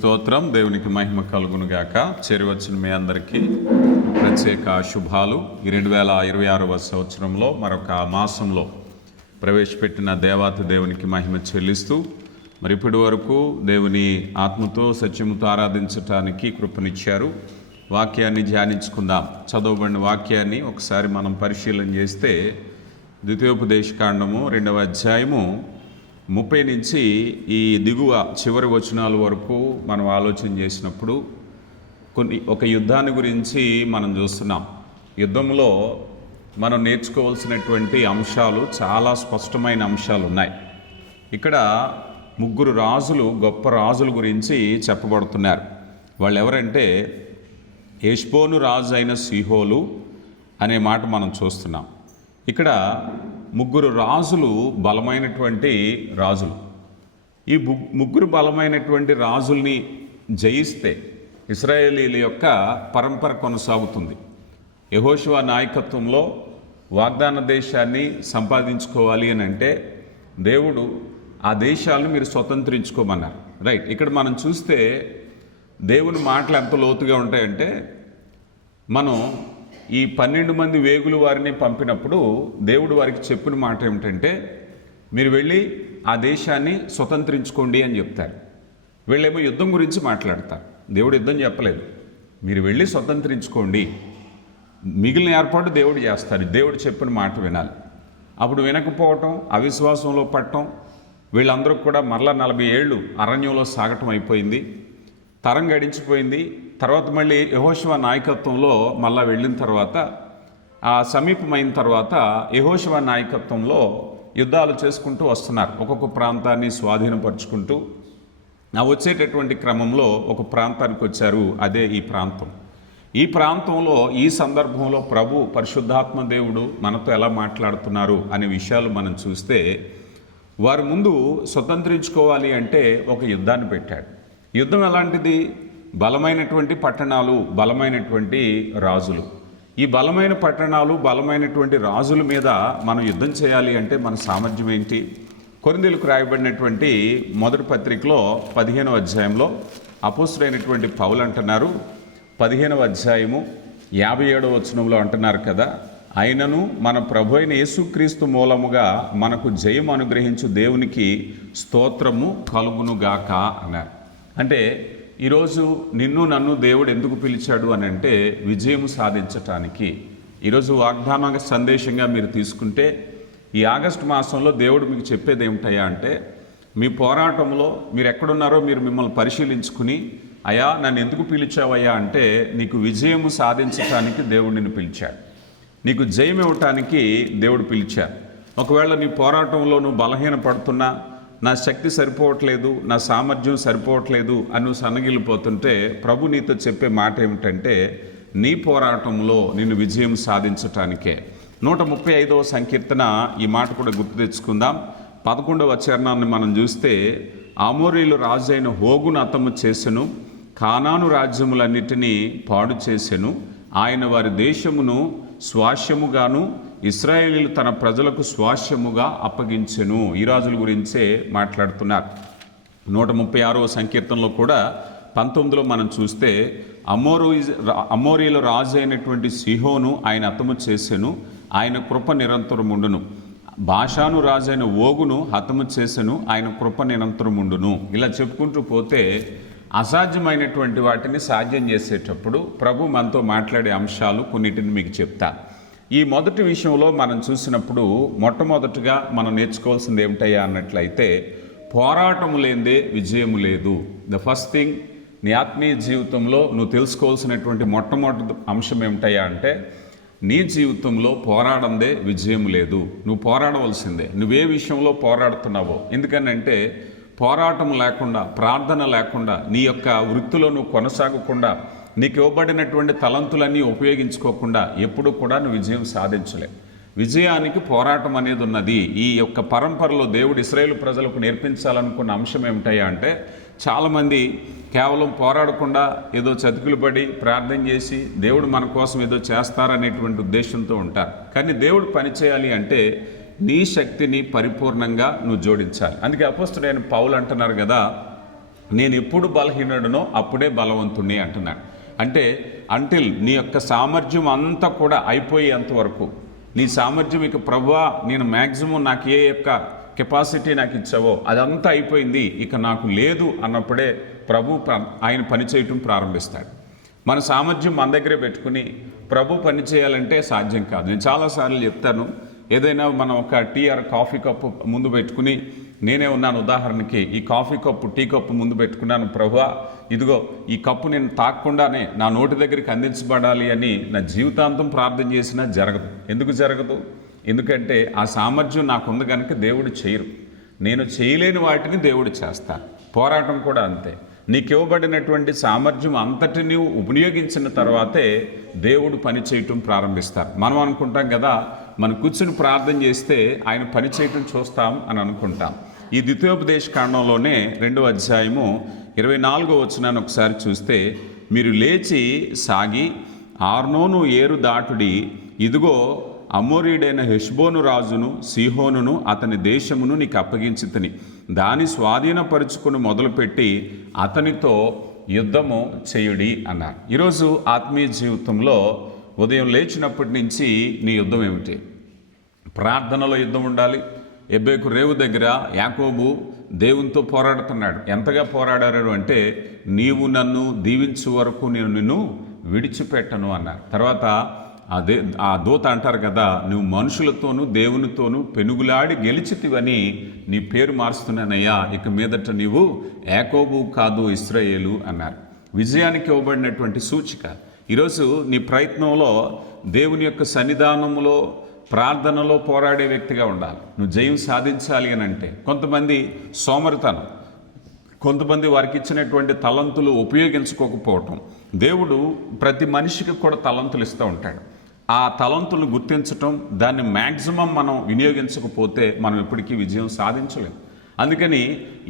స్తోత్రం. దేవునికి మహిమ కలుగును గాక. చేరివచ్చిన మీ అందరికీ ప్రత్యేక శుభాలు. ఈ 2026వ సంవత్సరంలో మరొక మాసంలో ప్రవేశపెట్టిన దేవాతి దేవునికి మహిమ చెల్లిస్తూ మరి ఇప్పటి వరకు దేవుని ఆత్మతో సత్యముతో ఆరాధించటానికి కృపనిచ్చారు. వాక్యాన్ని ధ్యానించుకుందాం. చదవబడిన వాక్యాన్ని ఒకసారి మనం పరిశీలన చేస్తే ద్వితీయోపదేశకాండము 2వ అధ్యాయము 30 నుంచి ఈ దిగువ చివరి వచనాల వరకు మనం ఆలోచన చేసినప్పుడు ఒక యుద్ధాన్ని గురించి మనం చూస్తున్నాం. యుద్ధంలో మనం నేర్చుకోవాల్సినటువంటి అంశాలు చాలా స్పష్టమైన అంశాలు ఉన్నాయి. ఇక్కడ ముగ్గురు రాజులు, గొప్ప రాజుల గురించి చెప్పబడుతున్నారు. వాళ్ళు ఎవరంటే హెష్బోను రాజు అయిన సీహోను అనే మాట మనం చూస్తున్నాం. ఇక్కడ ముగ్గురు రాజులు బలమైనటువంటి రాజులు. ఈ ముగ్గురు బలమైనటువంటి రాజుల్ని జయిస్తే ఇశ్రాయేలీల యొక్క పరంపర కొనసాగుతుంది. యెహోషువ నాయకత్వంలో వాగ్దాన దేశాన్ని సంపాదించుకోవాలి అని అంటే దేవుడు ఆ దేశాలను మీరు స్వతంత్రించుకోమన్నారు. రైట్. ఇక్కడ మనం చూస్తే దేవుని మాటలు ఎంత లోతుగా ఉంటాయంటే, మనం ఈ 12 మంది వేగులు వారిని పంపినప్పుడు దేవుడు వారికి చెప్పిన మాట ఏమిటంటే, మీరు వెళ్ళి ఆ దేశాన్ని స్వతంత్రించుకోండి అని చెప్తారు. వీళ్ళేమో యుద్ధం గురించి మాట్లాడతారు. దేవుడు యుద్ధం చెప్పలేదు, మీరు వెళ్ళి స్వతంత్రించుకోండి, మిగిలిన ఏర్పాటు దేవుడు చేస్తారు. దేవుడు చెప్పిన మాట వినాలి. అప్పుడు వినకపోవటం, అవిశ్వాసంలో పడటం, వీళ్ళందరూ కూడా మరలా 40 ఏళ్ళు అరణ్యంలో సాగటం అయిపోయింది. తరం గడిచిపోయింది. తర్వాత మళ్ళీ యెహోషువ నాయకత్వంలో మళ్ళా వెళ్ళిన తర్వాత, ఆ సమీపమైన తర్వాత యెహోషువ నాయకత్వంలో యుద్ధాలు చేసుకుంటూ వస్తున్నారు. ఒక్కొక్క ప్రాంతాన్ని స్వాధీనపరుచుకుంటూ వచ్చేటటువంటి క్రమంలో ఒక ప్రాంతానికి వచ్చారు. అదే ఈ ప్రాంతం. ఈ ప్రాంతంలో ఈ సందర్భంలో ప్రభు పరిశుద్ధాత్మ దేవుడు మనతో ఎలా మాట్లాడుతున్నారు అనే విషయాలు మనం చూస్తే, వారి ముందు స్వతంత్రించుకోవాలి అంటే ఒక యుద్ధాన్ని పెట్టాడు. యుద్ధం ఎలాంటిది? బలమైనటువంటి పట్టణాలు, బలమైనటువంటి రాజులు. ఈ బలమైన పట్టణాలు, బలమైనటువంటి రాజుల మీద మనం యుద్ధం చేయాలి అంటే మన సామర్థ్యం ఏంటి? కొరింథీయులకు రాయబడినటువంటి మొదటి పత్రికలో 15వ అధ్యాయంలో అపోస్తలుడైనటువంటి పౌలు అంటున్నారు, 15వ అధ్యాయము 57వ వచనంలో అంటున్నారు కదా, అయినను మన ప్రభు అయిన యేసుక్రీస్తు మూలముగా మనకు జయం అనుగ్రహించు దేవునికి స్తోత్రము కలుగునుగాక అన్నారు. అంటే ఈరోజు నిన్ను నన్ను దేవుడు ఎందుకు పిలిచాడు అని అంటే విజయం సాధించటానికి. ఈరోజు వాగ్దాన సందేశంగా మీరు తీసుకుంటే, ఈ ఆగస్టు మాసంలో దేవుడు మీకు చెప్పేది ఏమిటయ్యా అంటే, మీ పోరాటంలో మీరు ఎక్కడున్నారో మీరు మిమ్మల్ని పరిశీలించుకుని, అయ్యా నన్ను ఎందుకు పిలిచావయ్యా అంటే, నీకు విజయం సాధించటానికి దేవుడు నిన్ను పిలిచాడు. నీకు జయం ఇవ్వటానికి దేవుడు పిలిచాడు. ఒకవేళ నీ పోరాటంలో నువ్వు బలహీనపడుతున్నా, నా శక్తి సరిపోవట్లేదు, నా సామర్థ్యం సరిపోవట్లేదు అని నువ్వు సన్నగిలిపోతుంటే, ప్రభు నీతో చెప్పే మాట ఏమిటంటే, నీ పోరాటంలో నిన్ను విజయం సాధించటానికే. 135వ సంకీర్తన ఈ మాట కూడా గుర్తు తెచ్చుకుందాం. 11వ చరణాన్ని మనం చూస్తే, అమోరీలు రాజు అయిన హోగును హతము చేసెను, కానాను రాజ్యములన్నిటినీ పాడు చేసెను, ఆయన వారి దేశమును స్వాస్యముగాను ఇశ్రాయేలీలు తన ప్రజలకు స్వాస్యముగా అప్పగించెను. ఈ రాజుల గురించే మాట్లాడుతున్నారు. 136వ సంకీర్తనలో కూడా 19లో మనం చూస్తే, అమోరీల రాజు అయినటువంటి సీహోను ఆయన హతము చేసెను, ఆయన కృప నిరంతరముండును. బాషాను రాజు అయిన ఓగును హతము చేసెను, ఆయన కృప నిరంతరముండును. ఇలా చెప్పుకుంటూ పోతే అసాధ్యమైనటువంటి వాటిని సాధ్యం చేసేటప్పుడు ప్రభు మనతో మాట్లాడే అంశాలు కొన్నిటిని మీకు చెప్తా. ఈ మొదటి విషయంలో మనం చూసినప్పుడు మొట్టమొదటిగా మనం నేర్చుకోవాల్సింది ఏమిటయ్యా అన్నట్లయితే, పోరాటము లేనిదే విజయము లేదు. ద ఫస్ట్ థింగ్, నీ ఆత్మీయ జీవితంలో నువ్వు తెలుసుకోవాల్సినటువంటి మొట్టమొదటి అంశం ఏమిటయ్యా అంటే, నీ జీవితంలో పోరాడందే విజయం లేదు. నువ్వు పోరాడవలసిందే. నువ్వే విషయంలో పోరాడుతున్నావో. ఎందుకనంటే పోరాటం లేకుండా, ప్రార్థన లేకుండా, నీ యొక్క వృత్తిలో నువ్వు కొనసాగకుండా, నీకు ఇవ్వబడినటువంటి తలంతులన్నీ ఉపయోగించుకోకుండా ఎప్పుడు కూడా నువ్వు విజయం సాధించలేవు. విజయానికి పోరాటం అనేది ఉన్నది. ఈ యొక్క పరంపరలో దేవుడు ఇశ్రాయేలు ప్రజలకు నేర్పించాలనుకున్న అంశం ఏమిటయ్యా అంటే, చాలామంది కేవలం పోరాడకుండా ఏదో చతికిలు పడి ప్రార్థన చేసి దేవుడు మన కోసం ఏదో చేస్తారనేటువంటి ఉద్దేశంతో ఉంటారు. కానీ దేవుడు పని చేయాలి అంటే నీ శక్తిని పరిపూర్ణంగా నువ్వు జోడించాలి. అందుకే అపోస్తలుడైన పౌలు అంటున్నారు కదా, నేను ఎప్పుడు బలహీనుడనో అప్పుడే బలవంతుణ్ణి అంటున్నాడు. అంటే అంటిల్ నీ యొక్క సామర్థ్యం అంతా కూడా అయిపోయేంత వరకు, నీ సామర్థ్యం ఇక ప్రభువా నేను మ్యాక్సిమం నాకు ఏ యొక్క కెపాసిటీ నాకు ఇచ్చావో అదంతా అయిపోయింది, ఇక నాకు లేదు అన్నప్పుడే ఆయన పని చేయటం ప్రారంభిస్తాడు. మన సామర్థ్యం మన దగ్గరే పెట్టుకుని ప్రభు పని చేయాలంటే సాధ్యం కాదు. నేను చాలాసార్లు చెప్తాను, ఏదైనా మనం ఒక టీ ఆర్ కాఫీ కప్పు ముందు పెట్టుకుని, నేనే ఉన్నాను ఉదాహరణకి, ఈ కాఫీ కప్పు టీ కప్పు ముందు పెట్టుకున్నాను, ప్రభువా ఇదిగో ఈ కప్పు నేను తాక్కుండానే నా నోటి దగ్గరికి అందించబడాలి అని నా జీవితాంతం ప్రార్థన చేసినా జరగదు. ఎందుకు జరగదు? ఎందుకంటే ఆ సామర్థ్యం నాకుంది కనుక దేవుడు చేయరు. నేను చేయలేని వాటిని దేవుడు చేస్తాను. పోరాటం కూడా అంతే. నీకు ఇవ్వబడినటువంటి సామర్థ్యం అంతటి నీవు ఉపయోగించిన తర్వాతే దేవుడు పని చేయటం ప్రారంభిస్తారు. మనం అనుకుంటాం కదా, మనం కూర్చుని ప్రార్థన చేస్తే ఆయన పని చేయటం చూస్తాం అని అనుకుంటాం. ఈ ద్వితీయోపదేశ కాండంలోనే 2వ అధ్యాయము 24వ వచనాన్ని ఒకసారి చూస్తే, మీరు లేచి సాగి ఆర్నోను ఏరు దాటుడి, ఇదిగో అమోరీడైన హెష్బోను రాజును సీహోనును అతని దేశమును నీకు అప్పగించితిని, దాని స్వాధీనపరుచుకుని మొదలుపెట్టి అతనితో యుద్ధము చేయుడి అన్నారు. ఈరోజు ఆత్మీయ జీవితంలో ఉదయం లేచినప్పటి నుంచి నీ యుద్ధం ఏమిటి? ప్రార్థనలో యుద్ధం ఉండాలి. ఎబ్బేకు రేవు దగ్గర యాకోబు దేవునితో పోరాడుతున్నాడు. ఎంతగా పోరాడారు అంటే, నీవు నన్ను దీవించు వరకు నేను నిన్ను విడిచిపెట్టను అన్నారు. తర్వాత ఆ దూత అంటారు కదా, నువ్వు మనుషులతోనూ దేవునితోనూ పెనుగులాడి గెలిచితివని నీ పేరు మారుస్తున్నానయ్యా, ఇక మీదట నీవు యాకోబు కాదు ఇశ్రాయేలు అన్నారు. విజయానికి ఇవ్వబడినటువంటి సూచిక. ఈరోజు నీ ప్రయత్నంలో దేవుని యొక్క సన్నిధానంలో ప్రార్థనలో పోరాడే వ్యక్తిగా ఉండాలి. నువ్వు జయం సాధించాలి అని అంటే, కొంతమంది సోమరితనం, కొంతమంది వారికి ఇచ్చినటువంటి తలంతులు ఉపయోగించుకోకపోవటం. దేవుడు ప్రతి మనిషికి కూడా తలంతులు ఇస్తూ ఉంటాడు. ఆ తలంతులను గుర్తించటం, దాన్ని మ్యాక్సిమం మనం వినియోగించకపోతే మనం ఎప్పటికీ విజయం సాధించలేం. అందుకని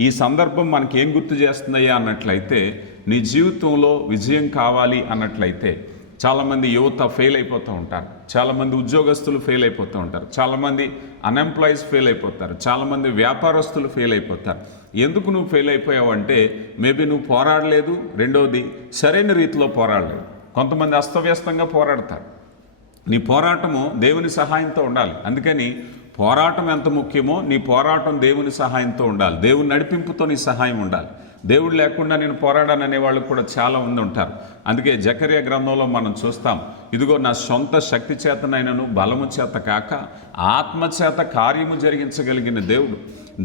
ఈ సందర్భం మనకి ఏం గుర్తు చేస్తుందయ్యా అన్నట్లయితే, నీ జీవితంలో విజయం కావాలి అన్నట్లయితే, చాలామంది యువత ఫెయిల్ అయిపోతూ ఉంటారు, చాలామంది ఉద్యోగస్తులు ఫెయిల్ అయిపోతూ ఉంటారు, చాలామంది అన్ఎంప్లాయీస్ ఫెయిల్ అయిపోతారు, చాలామంది వ్యాపారస్తులు ఫెయిల్ అయిపోతారు. ఎందుకు నువ్వు ఫెయిల్ అయిపోయావు అంటే, మేబీ నువ్వు పోరాడలేదు, రెండవది సరైన రీతిలో పోరాడలేదు. కొంతమంది అస్తవ్యస్తంగా పోరాడతారు. నీ పోరాటము దేవుని సహాయంతో ఉండాలి. అందుకని పోరాటం ఎంత ముఖ్యమో నీ పోరాటం దేవుని సహాయంతో ఉండాలి. దేవుని నడిపింపుతో నీ సహాయం ఉండాలి. దేవుడు లేకుండా నేను పోరాడాను అనేవాళ్ళు కూడా చాలా మంది ఉంటారు. అందుకే జకర్యా గ్రంథంలో మనం చూస్తాం, ఇదిగో నా సొంత శక్తి చేతనైనను బలము చేత కాక ఆత్మచేత కార్యము జరిగించగలిగిన దేవుడు.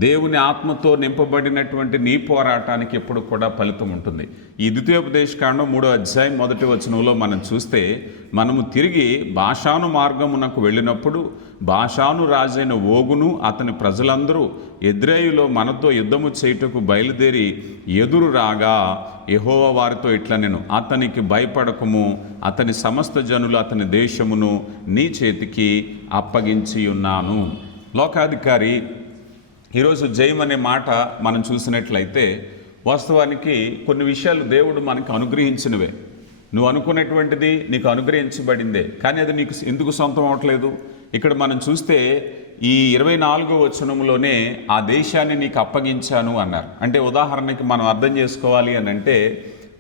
దేవుని ఆత్మతో నింపబడినటువంటి నీ పోరాటానికి ఎప్పుడు కూడా ఫలితం ఉంటుంది. ఈ ద్వితీయోపదేశ కాండం 3వ అధ్యాయం 1వ వచనంలో మనం చూస్తే, మనము తిరిగి బాషాను మార్గమునకు వెళ్ళినప్పుడు బాషాను రాజైన ఓగును అతని ప్రజలందరూ ఎద్రేయులో మనతో యుద్ధము చేయుటకు బయలుదేరి ఎదురు రాగా యెహోవా వారితో ఇట్లా, నేను అతనికి భయపడకము, అతని సమస్త జనులు అతని దేశమును నీ చేతికి అప్పగించి ఉన్నాను. లోకాధికారి ఈరోజు జయం అనే మాట మనం చూసినట్లయితే, వాస్తవానికి కొన్ని విషయాలు దేవుడు మనకు అనుగ్రహించినవే. నువ్వు అనుకున్నటువంటిది నీకు అనుగ్రహించబడిందే, కానీ అది నీకు ఎందుకు సొంతం అవట్లేదు? ఇక్కడ మనం చూస్తే ఈ 24వ వచనంలోనే ఆ దేశాన్ని నీకు అప్పగించాను అన్నారు. అంటే ఉదాహరణకి మనం అర్థం చేసుకోవాలి అని అంటే,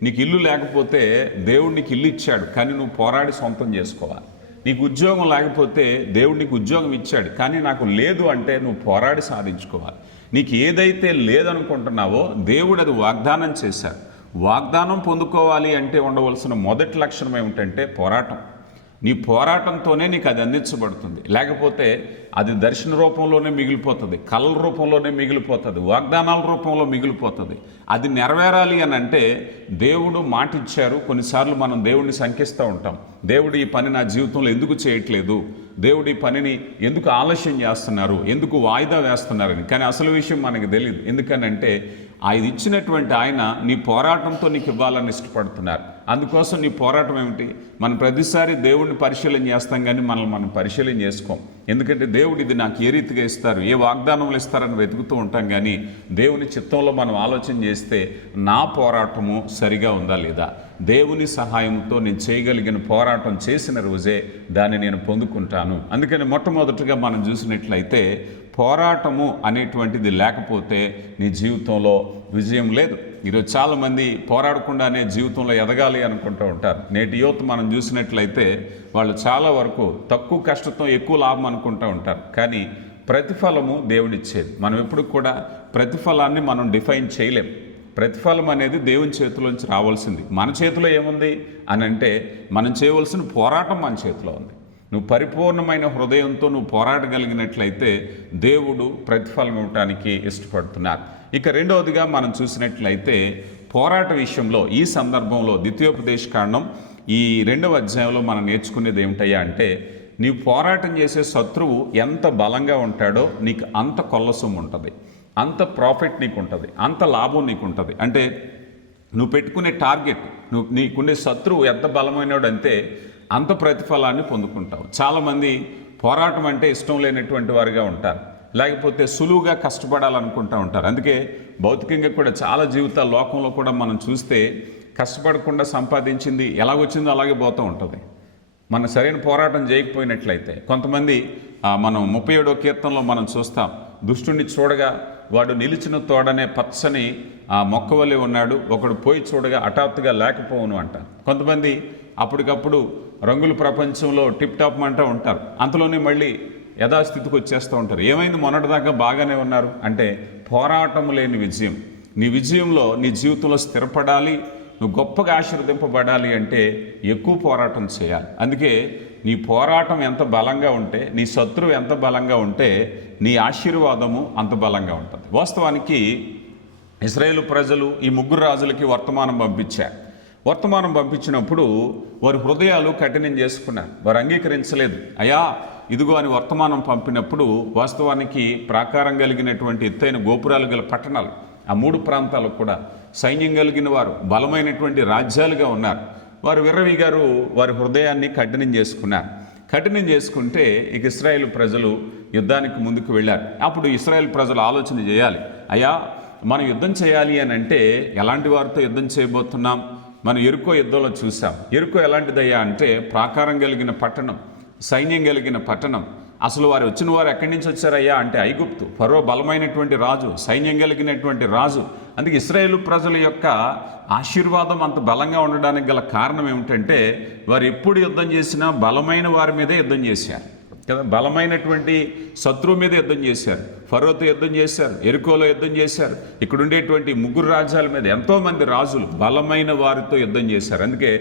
నీకు ఇల్లు లేకపోతే దేవుడు నీకు ఇల్లు ఇచ్చాడు, కానీ నువ్వు పోరాడి సొంతం చేసుకోవాలి. నీకు ఉద్యోగం లేకపోతే దేవుడు నీకు ఉద్యోగం ఇచ్చాడు, కానీ నాకు లేదు అంటే నువ్వు పోరాడి సాధించుకోవాలి. నీకు ఏదైతే లేదనుకుంటున్నావో దేవుడు అది వాగ్దానం చేశాడు. వాగ్దానం పొందుకోవాలి అంటే ఉండవలసిన మొదటి లక్షణం ఏమిటంటే పోరాటం. నీ పోరాటంతోనే నీకు అది అందించబడుతుంది. లేకపోతే అది దర్శన రూపంలోనే మిగిలిపోతుంది, కళల రూపంలోనే మిగిలిపోతుంది, వాగ్దానాల రూపంలో మిగిలిపోతుంది. అది నెరవేరాలి అని అంటే దేవుడు మాట ఇచ్చారు. కొన్నిసార్లు మనం దేవుడిని శంకిస్తూ ఉంటాం, దేవుడు ఈ పని నా జీవితంలో ఎందుకు చేయట్లేదు, దేవుడు ఈ పనిని ఎందుకు ఆలస్యం చేస్తున్నారు, ఎందుకు వాయిదా వేస్తున్నారని. కానీ అసలు విషయం మనకు తెలియదు. ఎందుకనంటే ఆయన ఇచ్చినటువంటి ఆయన నీ పోరాటంతో నీకు ఇవ్వాలని ఇష్టపడుతున్నారు. అందుకోసం నీ పోరాటం ఏమిటి? మనం ప్రతిసారి దేవుడిని పరిశీలన చేస్తాం, కానీ మనం పరిశీలన చేసుకోం. ఎందుకంటే దేవుడు ఇది నాకు ఏ రీతిగా ఇస్తారు, ఏ వాగ్దానములు ఇస్తారని వెతుకుతూ ఉంటాం. కానీ దేవుని చిత్తంలో మనం ఆలోచన చేస్తే నా పోరాటము సరిగా ఉందా లేదా, దేవుని సహాయంతో నేను చేయగలిగిన పోరాటం చేసిన రోజే దాన్ని నేను పొందుకుంటాను. అందుకని మొట్టమొదటిగా మనం చూసినట్లయితే పోరాటము అనేటువంటిది లేకపోతే నీ జీవితంలో విజయం లేదు. ఈరోజు చాలామంది పోరాడకుండానే జీవితంలో ఎదగాలి అనుకుంటూ ఉంటారు. నేటి యువత మనం చూసినట్లయితే వాళ్ళు చాలా వరకు తక్కువ కష్టంతో ఎక్కువ లాభం అనుకుంటూ ఉంటారు. కానీ ప్రతిఫలము దేవుడిచ్చేది. మనం ఎప్పుడు కూడా ప్రతిఫలాన్ని మనం డిఫైన్ చేయలేం. ప్రతిఫలం అనేది దేవుని చేతిలోంచి రావాల్సింది. మన చేతిలో ఏముంది అని అంటే, మనం చేయవలసిన పోరాటం మన చేతిలో ఉంది. నువ్వు పరిపూర్ణమైన హృదయంతో నువ్వు పోరాడగలిగినట్లయితే దేవుడు ప్రతిఫలం ఇవ్వటానికి ఇష్టపడుతున్నారు. ఇక రెండవదిగా మనం చూసినట్లయితే పోరాట విషయంలో ఈ సందర్భంలో ద్వితీయోపదేశకాండం ఈ 2వ అధ్యాయంలో మనం నేర్చుకునేది ఏమిటయ్యా అంటే, నీవు పోరాటం చేసే శత్రువు ఎంత బలంగా ఉంటాడో నీకు అంత కొల్లసొమ్ము ఉంటుంది, అంత ప్రాఫిట్ నీకు ఉంటుంది, అంత లాభం నీకు ఉంటుంది. అంటే నువ్వు పెట్టుకునే టార్గెట్, నీకుండే శత్రువు ఎంత బలమైనడు అంటే అంత ప్రతిఫలాన్ని పొందుకుంటావు. చాలామంది పోరాటం అంటే ఇష్టం లేనటువంటి వారిగా ఉంటారు, లేకపోతే సులువుగా కష్టపడాలనుకుంటూ ఉంటారు. అందుకే భౌతికంగా కూడా చాలా జీవితాల లోకంలో కూడా మనం చూస్తే కష్టపడకుండా సంపాదించింది ఎలాగొచ్చిందో అలాగే పోతూ ఉంటుంది. మన సరైన పోరాటం చేయకపోయినట్లయితే కొంతమంది మనం 37వ కీర్తనలో మనం చూస్తాం, దుష్టుని చూడగా వాడు నిలిచిన తోడనే పచ్చని మొక్కవలే ఉన్నాడు, ఒకడు పోయి చూడగా హఠాత్తుగా లేకపోవును అంట. కొంతమంది అప్పటికప్పుడు రంగుల ప్రపంచంలో టిప్ టాప్ అంటూ ఉంటారు, అంతలోనే మళ్ళీ యథాస్థితికి వచ్చేస్తూ ఉంటారు. ఏమైంది, మొన్నటిదాకా బాగానే ఉన్నారు అంటే పోరాటం లేని విజయం. నీ విజయంలో నీ జీవితంలో స్థిరపడాలి, నువ్వు గొప్పగా ఆశీర్వదింపబడాలి అంటే ఎక్కువ పోరాటం చేయాలి. అందుకే నీ పోరాటం ఎంత బలంగా ఉంటే, నీ శత్రువు ఎంత బలంగా ఉంటే నీ ఆశీర్వాదము అంత బలంగా ఉంటుంది. వాస్తవానికి ఇశ్రాయేలు ప్రజలు ఈ 3 రాజులకి వర్తమానం పంపించారు. వర్తమానం పంపించినప్పుడు వారి హృదయాలు కఠినం చేసుకున్నారు, వారు అంగీకరించలేదు. అయ్యా ఇదిగో అని వర్తమానం పంపినప్పుడు వాస్తవానికి ప్రాకారం కలిగినటువంటి ఎత్తైన గోపురాలు గల పట్టణాలు, ఆ 3 ప్రాంతాలు కూడా సైన్యం కలిగిన వారు, బలమైనటువంటి రాజ్యాలుగా ఉన్నారు. వారు విర్రవీగారు, వారి హృదయాన్ని కఠినం చేసుకున్నారు. కఠినం చేసుకుంటే ఇక ఇశ్రాయేలు ప్రజలు యుద్ధానికి ముందుకు వెళ్ళారు. అప్పుడు ఇశ్రాయేలు ప్రజలు ఆలోచన చేయాలి, అయ్యా మనం యుద్ధం చేయాలి అని అంటే ఎలాంటి వారితో యుద్ధం చేయబోతున్నాం? మనం ఎరుకో యుద్ధంలో చూసాం. ఎరుకో ఎలాంటిదయ్యా అంటే ప్రాకారం కలిగిన పట్టణం, సైన్యం కలిగిన పట్టణం. అసలు వారు వచ్చిన వారు ఎక్కడి నుంచి వచ్చారయ్యా అంటే ఐగుప్తు, ఫరో బలమైనటువంటి రాజు, సైన్యం కలిగినటువంటి రాజు. అందుకే ఇశ్రాయేలు ప్రజల యొక్క ఆశీర్వాదం అంత బలంగా ఉండడానికి గల కారణం ఏమిటంటే వారు ఎప్పుడు యుద్ధం చేసినా బలమైన వారి మీదే యుద్ధం చేశారు కదా, బలమైనటువంటి శత్రువు మీద యుద్ధం చేశారు. ఫరోతో యుద్ధం చేశారు, ఎరుకోలో యుద్ధం చేశారు. ఇక్కడ ఉండేటువంటి 3 రాజ్యాల మీద ఎంతోమంది రాజులు బలమైన వారితో యుద్ధం చేశారు. అందుకే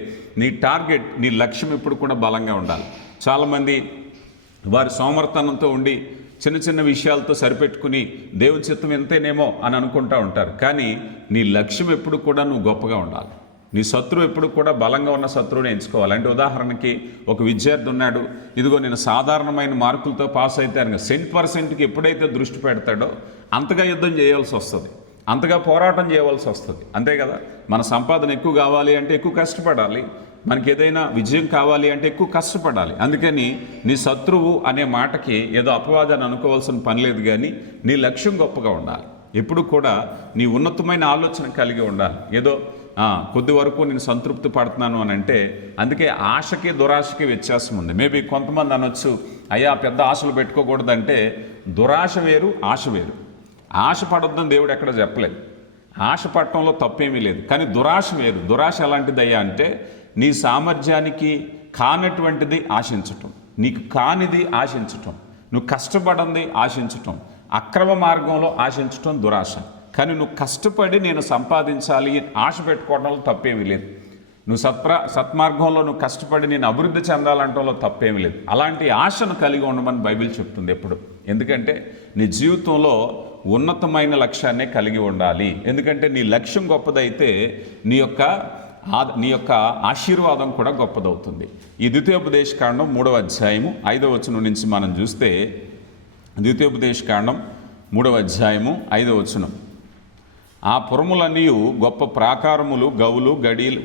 నీ టార్గెట్, నీ లక్ష్యం ఎప్పుడు కూడా బలంగా ఉండాలి. చాలామంది వారి సోమర్థనంతో ఉండి చిన్న చిన్న విషయాలతో సరిపెట్టుకుని దేవుని చిత్తం ఎంతేనేమో అని అనుకుంటూ ఉంటారు. కానీ నీ లక్ష్యం ఎప్పుడు కూడా నువ్వు గొప్పగా ఉండాలి. నీ శత్రువు ఎప్పుడు కూడా బలంగా ఉన్న శత్రువుని ఎంచుకోవాలి. అంటే ఉదాహరణకి ఒక విద్యార్థి ఉన్నాడు, ఇదిగో నేను సాధారణమైన మార్కులతో పాస్ అయితే అని 100%కి ఎప్పుడైతే దృష్టి పెడతాడో అంతగా యుద్ధం చేయాల్సి వస్తుంది, అంతగా పోరాటం చేయవలసి వస్తుంది. అంతే కదా, మన సంపాదన ఎక్కువ కావాలి అంటే ఎక్కువ కష్టపడాలి, మనకి ఏదైనా విజయం కావాలి అంటే ఎక్కువ కష్టపడాలి. అందుకని నీ శత్రువు అనే మాటకి ఏదో అపవాదాన్ని అనుకోవాల్సిన పని లేదు, కానీ నీ లక్ష్యం గొప్పగా ఉండాలి. ఎప్పుడు కూడా నీ ఉన్నతమైన ఆలోచన కలిగి ఉండాలి. ఏదో కొద్ది వరకు నేను సంతృప్తి పడుతున్నాను అని అంటే, అందుకే ఆశకి దురాశకి వ్యత్యాసం ఉంది. మేబీ కొంతమంది అనొచ్చు, అయ్యా పెద్ద ఆశలు పెట్టుకోకూడదంటే, దురాశ వేరు, ఆశ వేరు. ఆశ పడొద్దని దేవుడు ఎక్కడ చెప్పలేదు, ఆశ పడటంలో తప్పేమీ లేదు. కానీ దురాశ వేరు. దురాశ ఎలాంటిదయ్యా అంటే నీ సామర్థ్యానికి కానటువంటిది ఆశించటం, నీకు కానిది ఆశించటం, నువ్వు కష్టపడింది ఆశించటం, అక్రమ మార్గంలో ఆశించటం దురాశ. కానీ నువ్వు కష్టపడి నేను సంపాదించాలి ఆశ పెట్టుకోవడంలో తప్పేమీ లేదు. నువ్వు సత్మార్గంలో నువ్వు కష్టపడి నేను అభివృద్ధి చెందాలంటంలో తప్పేమీ లేదు. అలాంటి ఆశను కలిగి ఉండమని బైబిల్ చెప్తుంది ఎప్పుడు. ఎందుకంటే నీ జీవితంలో ఉన్నతమైన లక్ష్యాన్నే కలిగి ఉండాలి. ఎందుకంటే నీ లక్ష్యం గొప్పదైతే నీ యొక్క ఆశీర్వాదం కూడా గొప్పదవుతుంది. ఈ ద్వితీయోపదేశకాండం 3వ అధ్యాయము 5వ వచనం నుంచి మనం చూస్తే, ద్వితీయోపదేశకాండం 3వ అధ్యాయము 5వ వచనం, ఆ పురములన్నీ గొప్ప ప్రాకారములు, గవులు, గడీలు,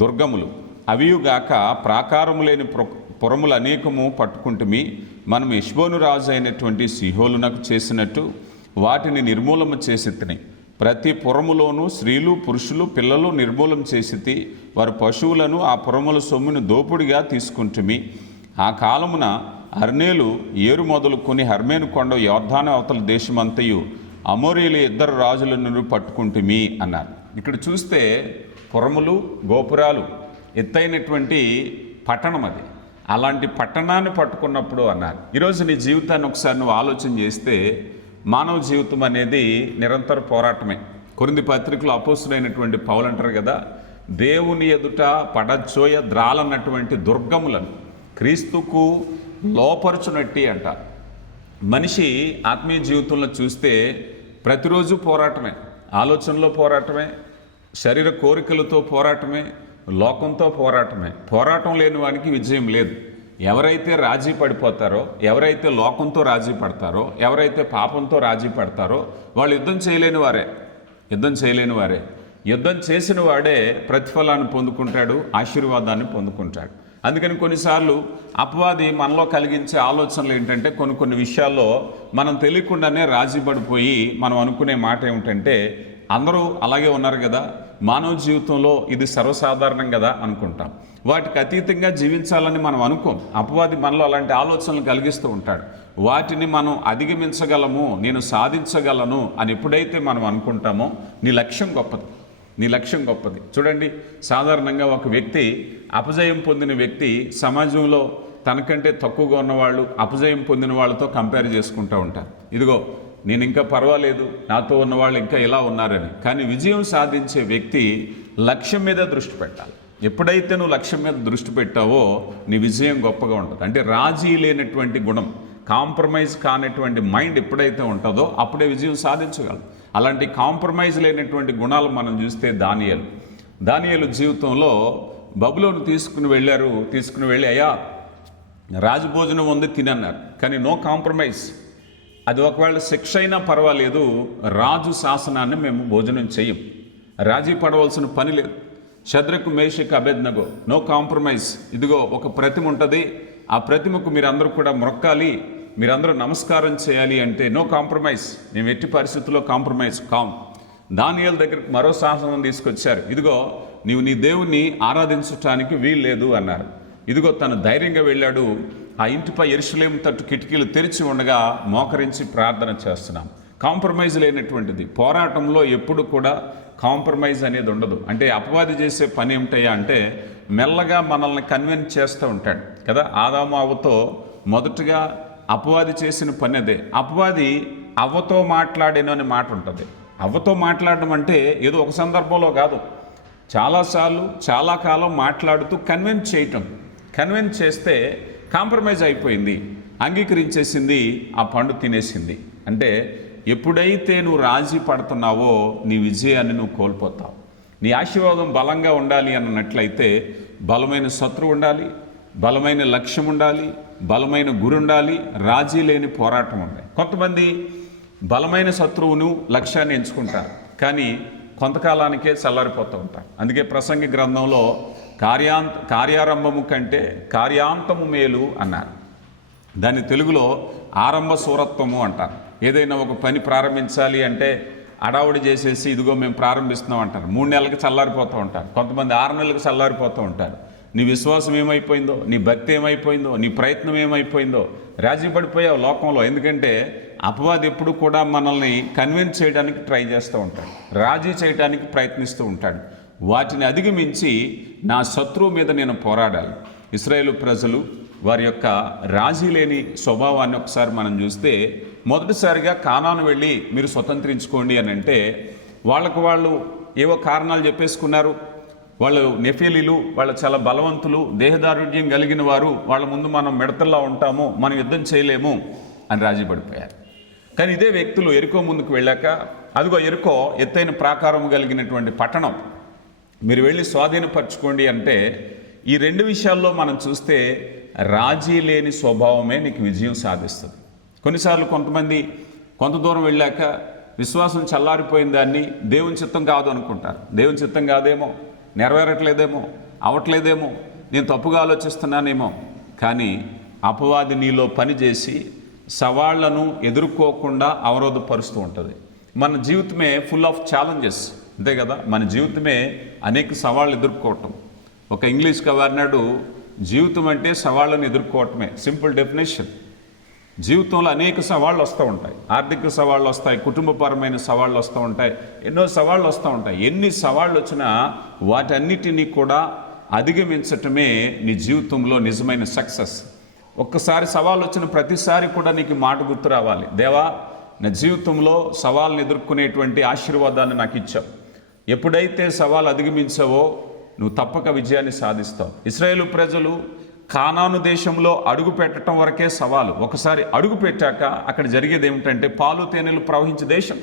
దుర్గములు, అవియుగాక ప్రాకారము లేని పురములు అనేకము పట్టుకుంటుమి. మనం హెష్బోను రాజు అయినటువంటి సీహోనునకు చేసినట్టు వాటిని నిర్మూలన చేసి తిని, ప్రతి పురములోనూ స్త్రీలు, పురుషులు, పిల్లలు నిర్మూలం చేసి వారి పశువులను ఆ పురముల సొమ్మును దోపుడిగా తీసుకుంటుమి. ఆ కాలమున అర్నేలు ఏరు మొదలుకొని హర్మేను కొండ యోర్దాను అవతల దేశమంతయు అమోరీలు 2 రాజులను పట్టుకుంటుమి అన్నారు. ఇక్కడ చూస్తే పురములు గోపురాలు ఎత్తైనటువంటి పట్టణం అది. అలాంటి పట్టణాన్ని పట్టుకున్నప్పుడు అన్నారు. ఈరోజు నీ జీవితాన్ని ఒకసారి నువ్వు ఆలోచన చేస్తే మానవ జీవితం అనేది నిరంతర పోరాటమే. కొరింథీ పత్రికలో అపోస్తులైనటువంటి పౌలు అంటారు కదా, దేవుని ఎదుట పడచోయ ద్రాలన్నటువంటి దుర్గములను క్రీస్తుకు లోపరుచునట్టి అంటారు. మనిషి ఆత్మీయ జీవితంలో చూస్తే ప్రతిరోజు పోరాటమే, ఆలోచనలో పోరాటమే, శరీర కోరికలతో పోరాటమే, లోకంతో పోరాటమే. పోరాటం లేని వానికి విజయం లేదు. ఎవరైతే రాజీ పడిపోతారో, ఎవరైతే లోకంతో రాజీ పడతారో, ఎవరైతే పాపంతో రాజీ పడతారో వాళ్ళు యుద్ధం చేయలేని వారే. యుద్ధం చేసిన వాడే ప్రతిఫలాన్ని పొందుకుంటాడు, ఆశీర్వాదాన్ని పొందుకుంటాడు. అందుకని కొన్నిసార్లు అపవాది మనలో కలిగించే ఆలోచనలు ఏంటంటే కొన్ని విషయాల్లో మనం తెలియకుండానే రాజీ పడిపోయి మనం అనుకునే మాట ఏమిటంటే, అందరూ అలాగే ఉన్నారు కదా, మానవ జీవితంలో ఇది సర్వసాధారణం కదా అనుకుంటాం. వాటికి అతీతంగా జీవించాలని మనం అనుకోం. అపవాది మనలో అలాంటి ఆలోచనలు కలిగిస్తూ ఉంటాడు. వాటిని మనం అధిగమించగలము, నేను సాధించగలను అని ఎప్పుడైతే మనం అనుకుంటామో నీ లక్ష్యం గొప్పది. చూడండి, సాధారణంగా ఒక వ్యక్తి, అపజయం పొందిన వ్యక్తి సమాజంలో తనకంటే తక్కువగా ఉన్నవాళ్ళు, అపజయం పొందిన వాళ్ళతో కంపేర్ చేసుకుంటూ ఉంటారు. ఇదిగో నేను ఇంకా పర్వాలేదు, నాతో ఉన్నవాళ్ళు ఇంకా ఇలా ఉన్నారని. కానీ విజయం సాధించే వ్యక్తి లక్ష్యం మీద దృష్టి పెట్టాలి. ఎప్పుడైతే నువ్వు లక్ష్యం మీద దృష్టి పెట్టావో నీ విజయం గొప్పగా ఉంటుంది. అంటే రాజీ లేనటువంటి గుణం, కాంప్రమైజ్ కానటువంటి మైండ్ ఎప్పుడైతే ఉంటుందో అప్పుడే విజయం సాధించగలరు. అలాంటి కాంప్రమైజ్ లేనటువంటి గుణాలు మనం చూస్తే దానియేలు జీవితంలో బబులోను తీసుకుని వెళ్ళి అయ్యా రాజభోజనం ఉంది తినన్నారు. కానీ నో కాంప్రమైజ్. అది ఒకవేళ శిక్ష అయినా పర్వాలేదు, రాజు శాసనాన్ని మేము భోజనం చెయ్యం, రాజీ పడవలసిన పని లేదు. శద్రకు మేషకు అబేద్నగో నో కాంప్రమైజ్. ఇదిగో ఒక ప్రతిమ ఉంటుంది, ఆ ప్రతిమకు మీరందరూ కూడా మొక్కాలి, మీరందరూ నమస్కారం చేయాలి అంటే నో కాంప్రమైజ్. మేము ఎట్టి పరిస్థితుల్లో కాంప్రమైజ్ కాం. దానియేలు దగ్గరికి మరో శాసనం తీసుకొచ్చారు. ఇదిగో నీవు నీ దేవుణ్ణి ఆరాధించటానికి వీల్లేదు అన్నారు. ఇదిగో తను ధైర్యంగా వెళ్ళాడు. ఆ ఇంటిపై యెరూషలేము తట్టు కిటికీలు తెరిచి ఉండగా మోకరించి ప్రార్థన చేస్తున్నాం. కాంప్రమైజ్ లేనటువంటిది. పోరాటంలో ఎప్పుడు కూడా కాంప్రమైజ్ అనేది ఉండదు. అంటే అపవాది చేసే పని ఏమిటయ్యా అంటే మెల్లగా మనల్ని కన్విన్స్ చేస్తూ ఉంటాడు కదా. ఆదాము అవ్వతో మొదటగా అపవాది చేసిన పని అదే. అపవాది అవ్వతో మాట్లాడేను అనే మాట ఉంటుంది. అవ్వతో మాట్లాడడం అంటే ఏదో ఒక సందర్భంలో కాదు, చాలాసార్లు చాలా కాలం మాట్లాడుతూ కన్విన్స్ చేస్తే కాంప్రమైజ్ అయిపోయింది, అంగీకరించేసింది, ఆ పండు తినేసింది. అంటే ఎప్పుడైతే నువ్వు రాజీ పడుతున్నావో నీ విజయాన్ని నువ్వు కోల్పోతావు. నీ ఆశీర్వాదం బలంగా ఉండాలి అన్నట్లయితే బలమైన శత్రువు ఉండాలి, బలమైన లక్ష్యం ఉండాలి, బలమైన గురి ఉండాలి, రాజీ లేని పోరాటం ఉండాలి. కొంతమంది బలమైన శత్రువును లక్ష్యాన్ని ఎంచుకుంటారు, కానీ కొంతకాలానికే చల్లారిపోతూ ఉంటారు. అందుకే ప్రసంగి గ్రంథంలో కార్యారంభము కంటే కార్యాంతము మేలు అన్నారు. దాన్ని తెలుగులో ఆరంభ శూరత్వము అంటారు. ఏదైనా ఒక పని ప్రారంభించాలి అంటే అడావుడి చేసేసి ఇదిగో మేము ప్రారంభిస్తున్నాం అంటారు. 3 నెలలకు చల్లారిపోతూ ఉంటారు, కొంతమంది 6 నెలలకు చల్లారిపోతూ ఉంటారు. నీ విశ్వాసం ఏమైపోయిందో, నీ భక్తి ఏమైపోయిందో, నీ ప్రయత్నం ఏమైపోయిందో, రాజీ పడిపోయావు లోకంలో. ఎందుకంటే అపవాది ఎప్పుడు కూడా మనల్ని కన్విన్స్ చేయడానికి ట్రై చేస్తూ ఉంటాడు, రాజీ చేయడానికి ప్రయత్నిస్తూ ఉంటాడు. వాటిని అధిగమించి నా శత్రువు మీద నేను పోరాడాలి. ఇశ్రాయేలు ప్రజలు వారి యొక్క రాజీ లేని స్వభావాన్ని ఒకసారి మనం చూస్తే, మొదటిసారిగా కానాను వెళ్ళి మీరు స్వతంత్రించుకోండి అని అంటే వాళ్ళు ఏవో కారణాలు చెప్పేసుకున్నారు. వాళ్ళు నెఫీలీలు, వాళ్ళు చాలా బలవంతులు, దేహదారుఢ్యం కలిగిన వారు, వాళ్ళ ముందు మనం మిడతల్లా ఉంటాము, మనం యుద్ధం చేయలేము అని రాజీ పడిపోయారు. కానీ ఇదే వ్యక్తులు ఎరికో ముందుకు వెళ్ళాక, అదిగో ఎరికో ఎత్తైన ప్రాకారం కలిగినటువంటి పట్టణం, మీరు వెళ్ళి స్వాధీనపరచుకోండి అంటే, ఈ 2 విషయాల్లో మనం చూస్తే రాజీ లేని స్వభావమే నీకు విజయం సాధిస్తుంది. కొన్నిసార్లు కొంతమంది కొంత దూరం వెళ్ళాక విశ్వాసం చల్లారిపోయిన దాన్ని దేవుని చిత్తం కాదు అనుకుంటారు. దేవుని చిత్తం కాదేమో, నెరవేరట్లేదేమో, అవట్లేదేమో, నేను తప్పుగా ఆలోచిస్తున్నానేమో. కానీ అపవాది నీలో పనిచేసి సవాళ్లను ఎదుర్కోకుండా అవరోధపరుస్తూ ఉంటుంది. మన జీవితమే ఫుల్ ఆఫ్ ఛాలెంజెస్, అంతే కదా. మన జీవితమే అనేక సవాళ్ళు ఎదుర్కోవటం. ఒక ఇంగ్లీష్ కవి అన్నాడు, జీవితం అంటే సవాళ్ళను ఎదుర్కోవటమే. Simple definition. జీవితంలో అనేక సవాళ్ళు వస్తూ ఉంటాయి. ఆర్థిక సవాళ్ళు వస్తాయి, కుటుంబపరమైన సవాళ్ళు వస్తూ ఉంటాయి, ఎన్నో సవాళ్ళు వస్తూ ఉంటాయి. ఎన్ని సవాళ్ళు వచ్చినా వాటన్నిటినీ కూడా అధిగమించటమే నీ జీవితంలో నిజమైన సక్సెస్. ఒక్కసారి సవాళ్ళు వచ్చిన ప్రతిసారి కూడా నీకు మాట గుర్తు రావాలి, దేవా నా జీవితంలో సవాళ్ళని ఎదుర్కొనేటువంటి ఆశీర్వాదాన్ని నాకు ఇచ్చావు. ఎప్పుడైతే సవాలు అధిగమించావో నువ్వు తప్పక విజయాన్ని సాధిస్తావు. ఇశ్రాయేలు ప్రజలు కానాను దేశంలో అడుగు పెట్టడం వరకే సవాలు. ఒకసారి అడుగు పెట్టాక అక్కడ జరిగేది ఏమిటంటే పాలు తేనెలు ప్రవహించే దేశం.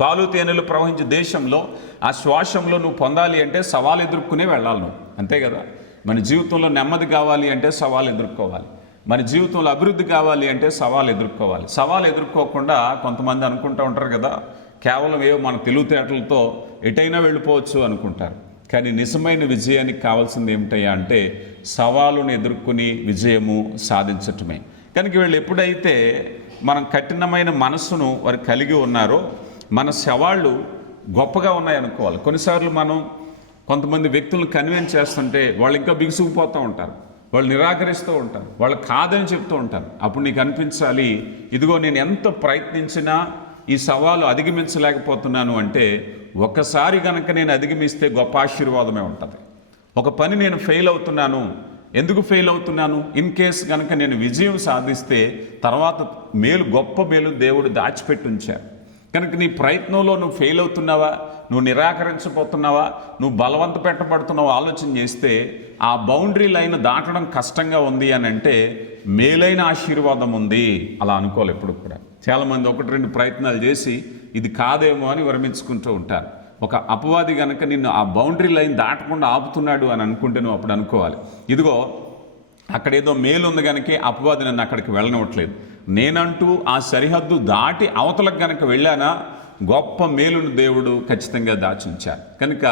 పాలు తేనెలు ప్రవహించే దేశంలో ఆ శ్వాసంలో నువ్వు పొందాలి అంటే సవాలు ఎదుర్కొనే వెళ్ళాలి నువ్వు, అంతే కదా. మన జీవితంలో నెమ్మది కావాలి అంటే సవాలు ఎదుర్కోవాలి. మన జీవితంలో అభివృద్ధి కావాలి అంటే సవాలు ఎదుర్కోవాలి. సవాలు ఎదుర్కోకుండా కొంతమంది అనుకుంటూ ఉంటారు కదా, కేవలం ఏవో మన తెలివితేటలతో ఎటైనా వెళ్ళిపోవచ్చు అనుకుంటారు. కానీ నిజమైన విజయానికి కావాల్సింది ఏమిటయ్యా అంటే సవాలును ఎదుర్కొని విజయము సాధించటమే. కనుక వీళ్ళు ఎప్పుడైతే మనం కఠినమైన మనస్సును వారు కలిగి ఉన్నారో మన సవాళ్ళు గొప్పగా ఉన్నాయనుకోవాలి. కొన్నిసార్లు మనం కొంతమంది వ్యక్తులను కన్విన్స్ చేస్తుంటే వాళ్ళు ఇంకా బిగుసుకుపోతూ ఉంటారు, వాళ్ళు నిరాకరిస్తూ ఉంటారు, వాళ్ళు కాదని చెప్తూ ఉంటారు. అప్పుడు నీకు అనిపించాలి, ఇదిగో నేను ఎంత ప్రయత్నించినా ఈ సవాలు అధిగమించలేకపోతున్నాను అంటే ఒక్కసారి కనుక నేను అధిగమిస్తే గొప్ప ఆశీర్వాదమే ఉంటుంది. ఒక పని నేను ఫెయిల్ అవుతున్నాను, ఎందుకు ఫెయిల్ అవుతున్నాను, ఇన్ కేస్ కనుక నేను విజయం సాధిస్తే తర్వాత మేలు, గొప్ప మేలు దేవుడు దాచిపెట్టి ఉంచారు. కనుక నీ ప్రయత్నంలో నువ్వు ఫెయిల్ అవుతున్నావా, నువ్వు నిరాకరించబోతున్నావా, నువ్వు బలవంత పెట్టబడుతున్నావు ఆలోచన చేస్తే ఆ బౌండరీ లైన్ దాటడం కష్టంగా ఉంది అని అంటే మేలైన ఆశీర్వాదం ఉంది. అలా అనుకోవాలి ఎప్పుడు కూడా. చాలామంది 1-2 ప్రయత్నాలు చేసి ఇది కాదేమో అని విరమించుకుంటూ ఉంటారు. ఒక అపవాది కనుక నిన్ను ఆ బౌండరీ లైన్ దాటకుండా ఆపుతున్నాడు అని అనుకుంటే నువ్వు అప్పుడు అనుకోవాలి, ఇదిగో అక్కడేదో మేలు ఉంది కనుక అపవాది నన్ను అక్కడికి వెళ్ళనివ్వట్లేదు. నేనంటూ ఆ సరిహద్దు దాటి అవతలకు కనుక వెళ్ళానా గొప్ప మేలును దేవుడు ఖచ్చితంగా దాచుంచారు. కనుక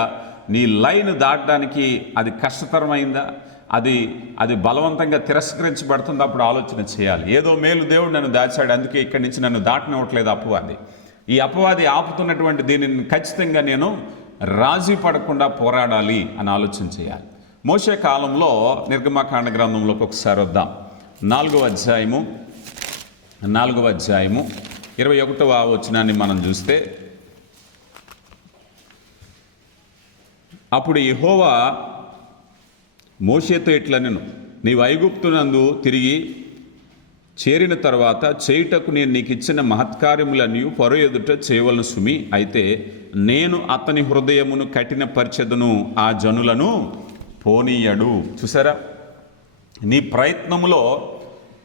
నీ లైన్ దాటడానికి అది కష్టతరమైందా, అది బలవంతంగా తిరస్కరించబడుతుంది, అప్పుడు ఆలోచన చేయాలి. ఏదో మేలు దేవుడు నన్ను దాచాడు, అందుకే ఇక్కడి నుంచి నన్ను దాటనివ్వట్లేదు అపవాది. ఈ అపవాది ఆపుతున్నటువంటి దీనిని ఖచ్చితంగా నేను రాజీ పడకుండా పోరాడాలి అని ఆలోచన చేయాలి. మోషే కాలంలో నిర్గమకాండ గ్రంథంలోకి ఒకసారి వద్దాం. 4వ అధ్యాయము 21వ వచనాన్ని మనం చూస్తే, అప్పుడు యెహోవా మోషేతో ఇట్లనెను, నీవు ఐగుప్తునందు తిరిగి చేరిన తర్వాత చేయుటకు నేను నీకు ఇచ్చిన మహత్కార్యములన్నీ ఫరో ఎదుట చేయవలను సుమి. అయితే నేను అతని హృదయమును కఠినపరచెదను, ఆ జనులను పోనీయడు. చూసారా, నీ ప్రయత్నములో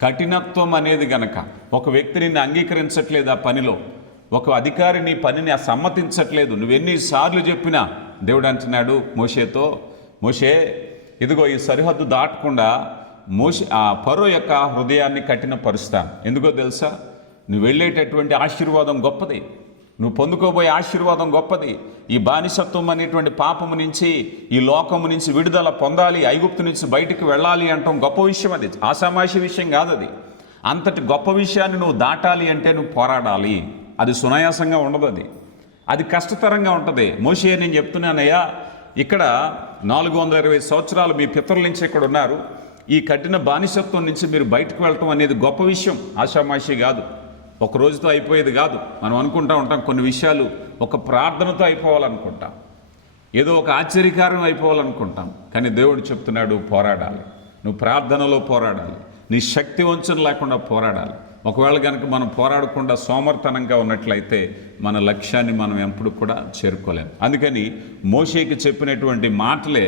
కఠినత్వం అనేది గనక ఒక వ్యక్తి నిన్ను అంగీకరించట్లేదు, ఆ పనిలో ఒక అధికారి నీ పనిని సమ్మతించట్లేదు, నువ్వెన్నిసార్లు చెప్పినా దేవుడు అంటున్నాడు మోషేతో, మోషే ఇదిగో ఈ సరిహద్దు దాటకుండా ఆ ఫరో యొక్క హృదయాన్ని కఠినపరుస్తాను. ఎందుకో తెలుసా, నువ్వు వెళ్ళేటటువంటి ఆశీర్వాదం గొప్పది, నువ్వు పొందుకోబోయే ఆశీర్వాదం గొప్పది. ఈ బానిసత్వం అనేటువంటి పాపము నుంచి, ఈ లోకము నుంచి విడుదల పొందాలి, ఐగుప్తు నుంచి బయటికి వెళ్ళాలి అంటాం గొప్ప విషయం. అది ఆషామాషి విషయం కాదు. అది అంతటి గొప్ప విషయాన్ని నువ్వు దాటాలి అంటే నువ్వు పోరాడాలి. అది సునాయాసంగా ఉండదు, అది కష్టతరంగా ఉంటుంది. మోషే నేను చెప్తున్నానయ్యా, ఇక్కడ 420 సంవత్సరాలు మీ పితరుల నుంచి ఇక్కడ ఉన్నారు, ఈ కఠిన బానిసత్వం నుంచి మీరు బయటకు వెళ్ళటం అనేది గొప్ప విషయం, ఆషామాషి కాదు, ఒక రోజుతో అయిపోయేది కాదు. మనం అనుకుంటూ ఉంటాం కొన్ని విషయాలు ఒక ప్రార్థనతో అయిపోవాలనుకుంటాం, ఏదో ఒక ఆశ్చర్యకారం అయిపోవాలనుకుంటాం. కానీ దేవుడు చెప్తున్నాడు పోరాడాలి, నువ్వు ప్రార్థనలో పోరాడాలి, నీ శక్తి వంచన లేకుండా పోరాడాలి. ఒకవేళ కనుక మనం పోరాడకుండా సోమర్తనంగా ఉన్నట్లయితే మన లక్ష్యాన్ని మనం ఎప్పుడు కూడా చేరుకోలేము. అందుకని మోషేకి చెప్పినటువంటి మాటలే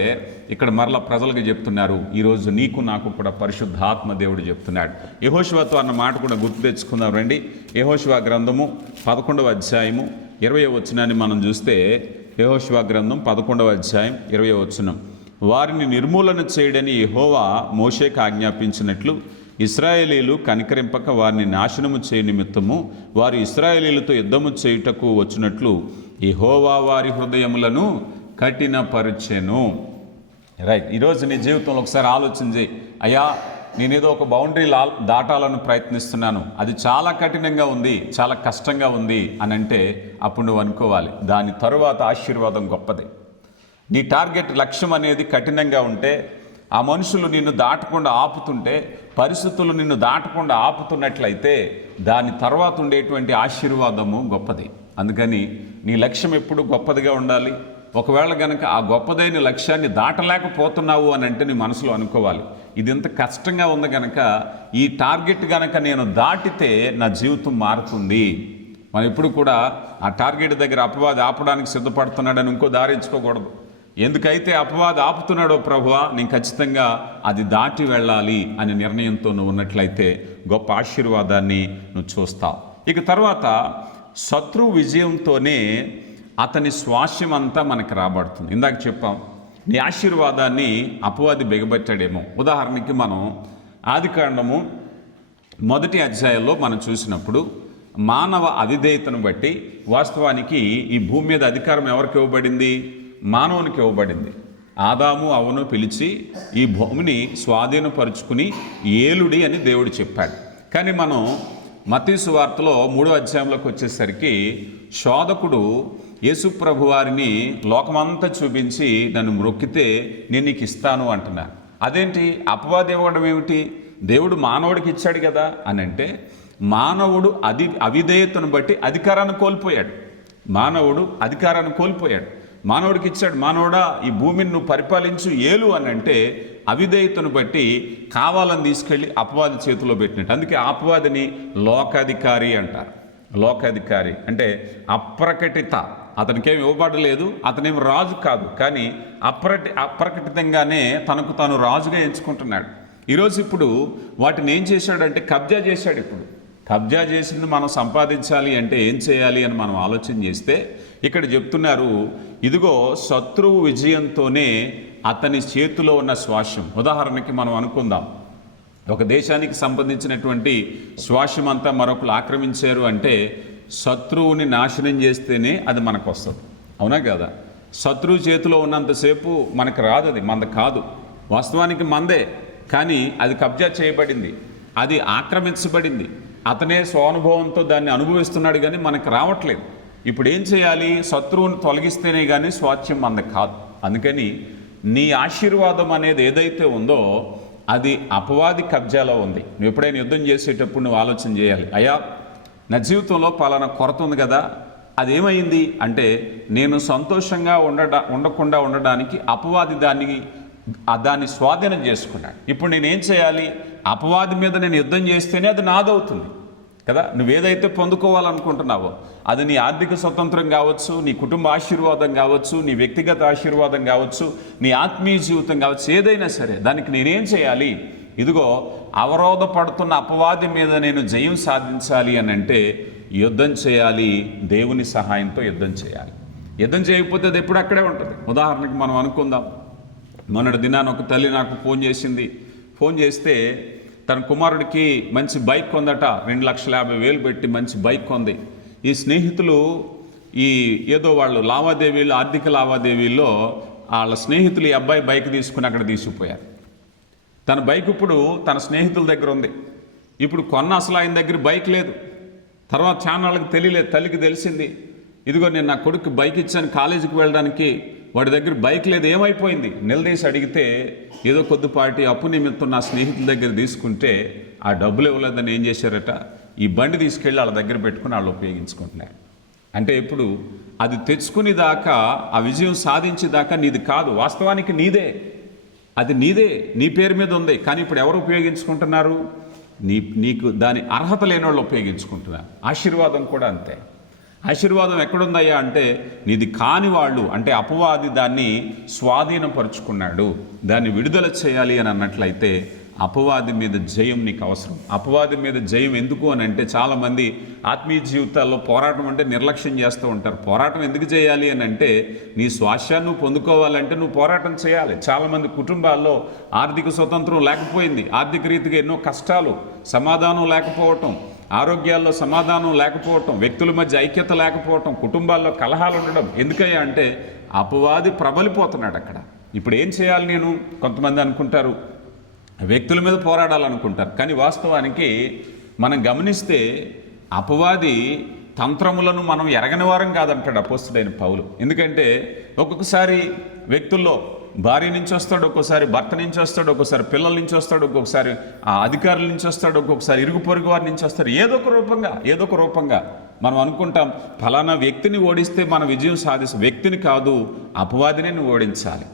ఇక్కడ మరలా ప్రజలకు చెప్తున్నారు. ఈరోజు నీకు నాకు కూడా పరిశుద్ధాత్మ దేవుడు చెప్తున్నాడు. యెహోషువతో అన్న మాట కూడా గుర్తు తెచ్చుకుందాం రండి. యెహోషువ గ్రంథము 11వ అధ్యాయము 20వ వచనాన్ని మనం చూస్తే, యెహోషువ గ్రంథం 11వ అధ్యాయం 20వ వచనం, వారిని నిర్మూలన చేయడని యెహోవా మోషేకు ఆజ్ఞాపించినట్లు ఇశ్రాయేలీలు కనికరింపక వారిని నాశనము చేయ నిమిత్తము వారు ఇశ్రాయేలీలతో యుద్ధము చేయుటకు వచ్చినట్లు యెహోవా వారి హృదయములను కఠినపరచెను. రైట్, ఈరోజు నీ జీవితంలో ఒకసారి ఆలోచన చేయి, అయ్యా నేనేదో ఒక బౌండరీ దాటాలని ప్రయత్నిస్తున్నాను, అది చాలా కఠినంగా ఉంది, చాలా కష్టంగా ఉంది అని అంటే అప్పుడు నువ్వు అనుకోవాలి దాని తరువాత ఆశీర్వాదం గొప్పది. నీ టార్గెట్ లక్ష్యం అనేది కఠినంగా ఉంటే ఆ మనుషులు నిన్ను దాటకుండా ఆపుతుంటే, పరిస్థితులు నిన్ను దాటకుండా ఆపుతున్నట్లయితే దాని తర్వాత ఉండేటువంటి ఆశీర్వాదము గొప్పది. అందుకని నీ లక్ష్యం ఎప్పుడు గొప్పదిగా ఉండాలి. ఒకవేళ గనక ఆ గొప్పదైన లక్ష్యాన్ని దాటలేకపోతున్నావు అని అంటే నీ మనసులో అనుకోవాలి, ఇది ఎంత కష్టంగా ఉంది గనక ఈ టార్గెట్ గనక నేను దాటితే నా జీవితం మారుతుంది. మనం ఎప్పుడు కూడా ఆ టార్గెట్ దగ్గర అపవాది ఆపడానికి సిద్ధపడుతున్నాడని ఇంకో దారి ఎంచుకోకూడదు. ఎందుకైతే అపవాది ఆపుతున్నాడో ప్రభువా, నేను ఖచ్చితంగా అది దాటి వెళ్ళాలి అనే నిర్ణయంతో నువ్వు ఉన్నట్లయితే గొప్ప ఆశీర్వాదాన్ని నువ్వు చూస్తావు. ఇక తర్వాత శత్రువు విజయంతోనే అతని స్వాస్యం అంతా మనకు రాబడుతుంది. ఇందాక చెప్పాం, నీ ఆశీర్వాదాన్ని అపవాది బిగబెట్టాడేమో. ఉదాహరణకి మనం ఆదికాండము 1వ అధ్యాయంలో మనం చూసినప్పుడు మానవ అవిధేయతను బట్టి వాస్తవానికి ఈ భూమి మీద అధికారం ఎవరికి ఇవ్వబడింది? మానవునికి ఇవ్వబడింది. ఆదాము అవును పిలిచి ఈ భూమిని స్వాధీనపరుచుకుని ఏలుడి అని దేవుడు చెప్పాడు. కానీ మనం మత్తయి సువార్తలో 3వ అధ్యాయంలోకి వచ్చేసరికి శోధకుడు యేసుప్రభు వారిని లోకమంతా చూపించి నన్ను మొక్కితే నేను నీకు ఇస్తాను అంటున్నాను. అదేంటి? అపవాది ఇవ్వడం ఏమిటి? దేవుడు మానవుడికి ఇచ్చాడు కదా అని అంటే, మానవుడు అవిధేయతను బట్టి అధికారాన్ని కోల్పోయాడు. మానవుడు అధికారాన్ని కోల్పోయాడు. మానవుడికి ఇచ్చాడు, మానవుడా ఈ భూమిని నువ్వు పరిపాలించు ఏలు అని అంటే అవిధేయతను బట్టి కావాలని తీసుకెళ్ళి అపవాది చేతిలో పెట్టినట్టు. అందుకే అపవాదిని లోకాధికారి అంటారు. లోకాధికారి అంటే అప్రకటిత, అతనికేమి ఇవ్వబడలేదు, అతనేమి రాజు కాదు, కానీ అప్రకటితంగానే తనకు తాను రాజుగా ఎంచుకుంటున్నాడు. ఈరోజు ఇప్పుడు వాటిని ఏం చేశాడంటే కబ్జా చేశాడు. ఇప్పుడు కబ్జా చేసింది మనం సంపాదించాలి అంటే ఏం చేయాలి అని మనం ఆలోచన చేస్తే ఇక్కడ చెప్తున్నారు, ఇదిగో శత్రువు విజయంతోనే అతని చేతిలో ఉన్న స్వాస్యం. ఉదాహరణకి మనం అనుకుందాం, ఒక దేశానికి సంబంధించినటువంటి స్వాస్యం అంతా మరొకరు ఆక్రమించారు అంటే శత్రువుని నాశనం చేస్తేనే అది మనకు వస్తుంది. అవునా కదా? శత్రువు చేతిలో ఉన్నంతసేపు మనకు రాదు, అది మంద కాదు. వాస్తవానికి మందే, కానీ అది కబ్జా చేయబడింది, అది ఆక్రమించబడింది. అతనే స్వానుభవంతో దాన్ని అనుభవిస్తున్నాడు, కానీ మనకు రావట్లేదు. ఇప్పుడు ఏం చేయాలి? శత్రువుని తొలగిస్తేనే కానీ స్వాస్థ్యం మంద కాదు. అందుకని నీ ఆశీర్వాదం అనేది ఏదైతే ఉందో అది అపవాది కబ్జాలో ఉంది. నువ్వు ఎప్పుడైనా యుద్ధం చేసేటప్పుడు నువ్వు ఆలోచన చేయాలి, అయ్యా నా జీవితంలో పలానా కొరత ఉంది కదా, అదేమైంది అంటే నేను సంతోషంగా ఉండకుండా ఉండడానికి అపవాది దాన్ని స్వాధీనం చేసుకున్నాడు. ఇప్పుడు నేనేం చేయాలి? అపవాది మీద నేను యుద్ధం చేస్తేనే అది నాదవుతుంది కదా. నువ్వేదైతే పొందుకోవాలనుకుంటున్నావో అది నీ ఆర్థిక స్వతంత్రం కావచ్చు, నీ కుటుంబ ఆశీర్వాదం కావచ్చు, నీ వ్యక్తిగత ఆశీర్వాదం కావచ్చు, నీ ఆత్మీయ జీవితం కావచ్చు, ఏదైనా సరే దానికి నేనేం చేయాలి? ఇదిగో అవరోధపడుతున్న అపవాది మీద నేను జయం సాధించాలి అని అంటే యుద్ధం చేయాలి, దేవుని సహాయంతో యుద్ధం చేయాలి. యుద్ధం చేయకపోతే అది ఎప్పుడు అక్కడే ఉంటుంది. ఉదాహరణకి మనం అనుకుందాం, మొన్నటి దినాన్ని ఒక తల్లి నాకు ఫోన్ చేస్తే తన కుమారుడికి మంచి బైక్ కొందట, 2,50,000 పెట్టి మంచి బైక్ కొంది. ఈ స్నేహితులు ఏదో వాళ్ళు ఆర్థిక లావాదేవీల్లో వాళ్ళ స్నేహితులు ఈ అబ్బాయి బైక్ తీసుకుని అక్కడ తీసుకుపోయారు. తన బైక్ ఇప్పుడు తన స్నేహితుల దగ్గర ఉంది. ఇప్పుడు అసలు ఆయన దగ్గర బైక్ లేదు. తర్వాత ఛానళ్ళకి తెలియలేదు, తల్లికి తెలిసింది, ఇదిగో నేను నా కొడుకు బైక్ ఇచ్చాను కాలేజీకి వెళ్ళడానికి, వాడి దగ్గర బైక్ లేదు, ఏమైపోయింది? నిలదీసి అడిగితే ఏదో కొద్దిపాటి అప్పు నిమిత్తం నా స్నేహితుల దగ్గర తీసుకుంటే ఆ డబ్బులు ఇవ్వలేదని ఏం చేశారట, ఈ బండి తీసుకెళ్ళి వాళ్ళ దగ్గర పెట్టుకుని వాళ్ళు ఉపయోగించుకుంటున్నారు. అంటే ఇప్పుడు అది తెచ్చుకుని దాకా, ఆ విజయం సాధించేదాకా నీది కాదు, వాస్తవానికి నీదే, అది నీదే, నీ పేరు మీద ఉంది. కానీ ఇప్పుడు ఎవరు ఉపయోగించుకుంటున్నారు? నీకు దాని అర్హత లేని వాళ్ళు ఉపయోగించుకుంటున్నారు. ఆశీర్వాదం కూడా అంతే. ఆశీర్వాదం ఎక్కడుందయ్యా అంటే నీది కాని వాళ్ళు, అంటే అపవాది దాన్ని స్వాధీనపరుచుకున్నాడు. దాన్ని విడుదల చేయాలి అని అన్నట్లయితే అపవాది మీద జయం నీకు అవసరం. అపవాది మీద జయం ఎందుకు అని అంటే చాలామంది ఆత్మీయ జీవితాల్లో పోరాటం అంటే నిర్లక్ష్యం చేస్తూ ఉంటారు. పోరాటం ఎందుకు చేయాలి అని అంటే నీ స్వాస్థ్యాన్ని నువ్వు పొందుకోవాలంటే నువ్వు పోరాటం చేయాలి. చాలామంది కుటుంబాల్లో ఆర్థిక స్వతంత్రం లేకపోయింది, ఆర్థిక రీతిగా ఎన్నో కష్టాలు, సమాధానం లేకపోవటం, ఆరోగ్యాల్లో సమాధానం లేకపోవటం, వ్యక్తుల మధ్య ఐక్యత లేకపోవటం, కుటుంబాల్లో కలహాలు ఉండడం. ఎందుకయ్యా అంటే అపవాది ప్రబలిపోతున్నాడు అక్కడ. ఇప్పుడు ఏం చేయాలి నేను? కొంతమంది అనుకుంటారు వ్యక్తుల మీద పోరాడాలనుకుంటారు, కానీ వాస్తవానికి మనం గమనిస్తే అపవాది తంత్రములను మనం ఎరగని వారం కాదంటాడు అపోస్తుడైన పౌలు. ఎందుకంటే ఒక్కొక్కసారి వ్యక్తుల్లో భార్య నుంచి వస్తాడు, ఒక్కోసారి భర్త నుంచి వస్తాడు, ఒక్కోసారి పిల్లల నుంచి వస్తాడు, ఒక్కొక్కసారి ఆ అధికారుల నుంచి వస్తాడు, ఒక్కొక్కసారి ఇరుగు పొరుగు వారి నుంచి వస్తాడు. ఏదో ఒక రూపంగా మనం అనుకుంటాం ఫలానా వ్యక్తిని ఓడిస్తే మన విజయం సాధిస్తాం. వ్యక్తిని కాదు, అపవాదిని నువ్వు ఓడించాలి.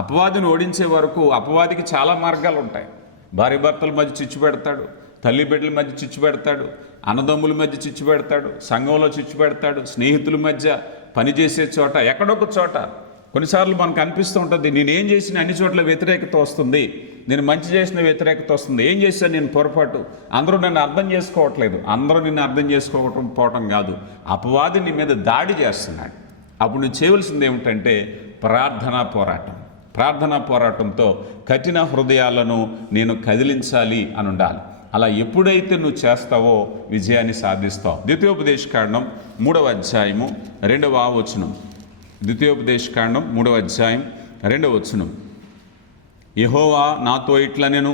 అపవాదిని ఓడించే వరకు అపవాదికి చాలా మార్గాలు ఉంటాయి. భార్య భర్తల మధ్య చిచ్చు పెడతాడు, తల్లి బిడ్డల మధ్య చిచ్చు పెడతాడు, అన్నదమ్ముల మధ్య చిచ్చు పెడతాడు, సంఘంలో చిచ్చు పెడతాడు, స్నేహితుల మధ్య, పనిచేసే చోట, ఎక్కడొక చోట. కొన్నిసార్లు మనకు అనిపిస్తూ ఉంటుంది, నేనేం చేసిన అన్ని చోట్ల వ్యతిరేకత వస్తుంది, నేను మంచి చేసిన వ్యతిరేకత వస్తుంది, ఏం చేశాను నేను పొరపాటు, అందరూ నన్ను అర్థం చేసుకోవట్లేదు. అందరూ నిన్ను అర్థం పోవటం కాదు, అపవాది నీ మీద దాడి చేస్తున్నాడు. అప్పుడు నువ్వు చేయవలసింది ఏమిటంటే ప్రార్థనా పోరాటంతో కఠిన హృదయాలను నేను కదిలించాలి అని ఉండాలి. అలా ఎప్పుడైతే నువ్వు చేస్తావో విజయాన్ని సాధిస్తావు. ద్వితీయోపదేశకాండం 3వ అధ్యాయము 2వ వచనం. ద్వితీయోపదేశకాండం 3వ అధ్యాయం 2వ వచనం. యెహోవా నాతో ఇట్లనెను,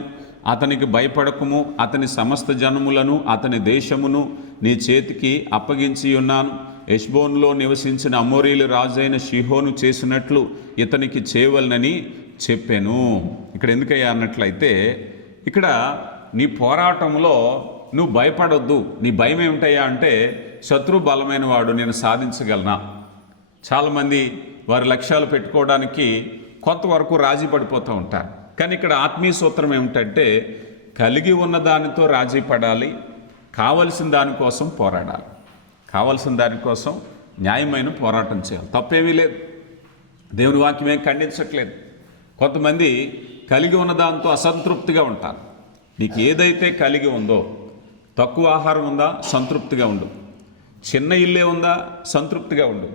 అతనికి భయపడకుము, అతని సమస్త జనములను అతని దేశమును నీ చేతికి అప్పగించి ఉన్నాను. హెష్బోనులో నివసించిన అమోరీల రాజైన షీహోను చేసినట్లు ఇతనికి చేయవలనని చెప్పాను. ఇక్కడ ఎందుకయ్యా అన్నట్లయితే, ఇక్కడ నీ పోరాటంలో నువ్వు భయపడొద్దు. నీ భయం ఏమిటయ్యా అంటే, శత్రు బలమైన వాడు, నేను సాధించగలనా. చాలామంది వారి లక్ష్యాలు పెట్టుకోవడానికి కొంతవరకు రాజీ పడిపోతూ ఉంటారు. కానీ ఇక్కడ ఆత్మీయ సూత్రం ఏమిటంటే, కలిగి ఉన్న దానితో రాజీ పడాలి, కావలసిన దానికోసం పోరాడాలి. కావలసిన దానికోసం న్యాయమైన పోరాటం చేయాలి. తప్పేమీ లేదు, దేవుని వాక్యమేం ఖండించట్లేదు. కొంతమంది కలిగి ఉన్న దాంతో అసంతృప్తిగా ఉంటారు. నీకు ఏదైతే కలిగి ఉందో, తక్కువ ఆహారం ఉందా, సంతృప్తిగా ఉండు. చిన్న ఇల్లే ఉందా, సంతృప్తిగా ఉండు.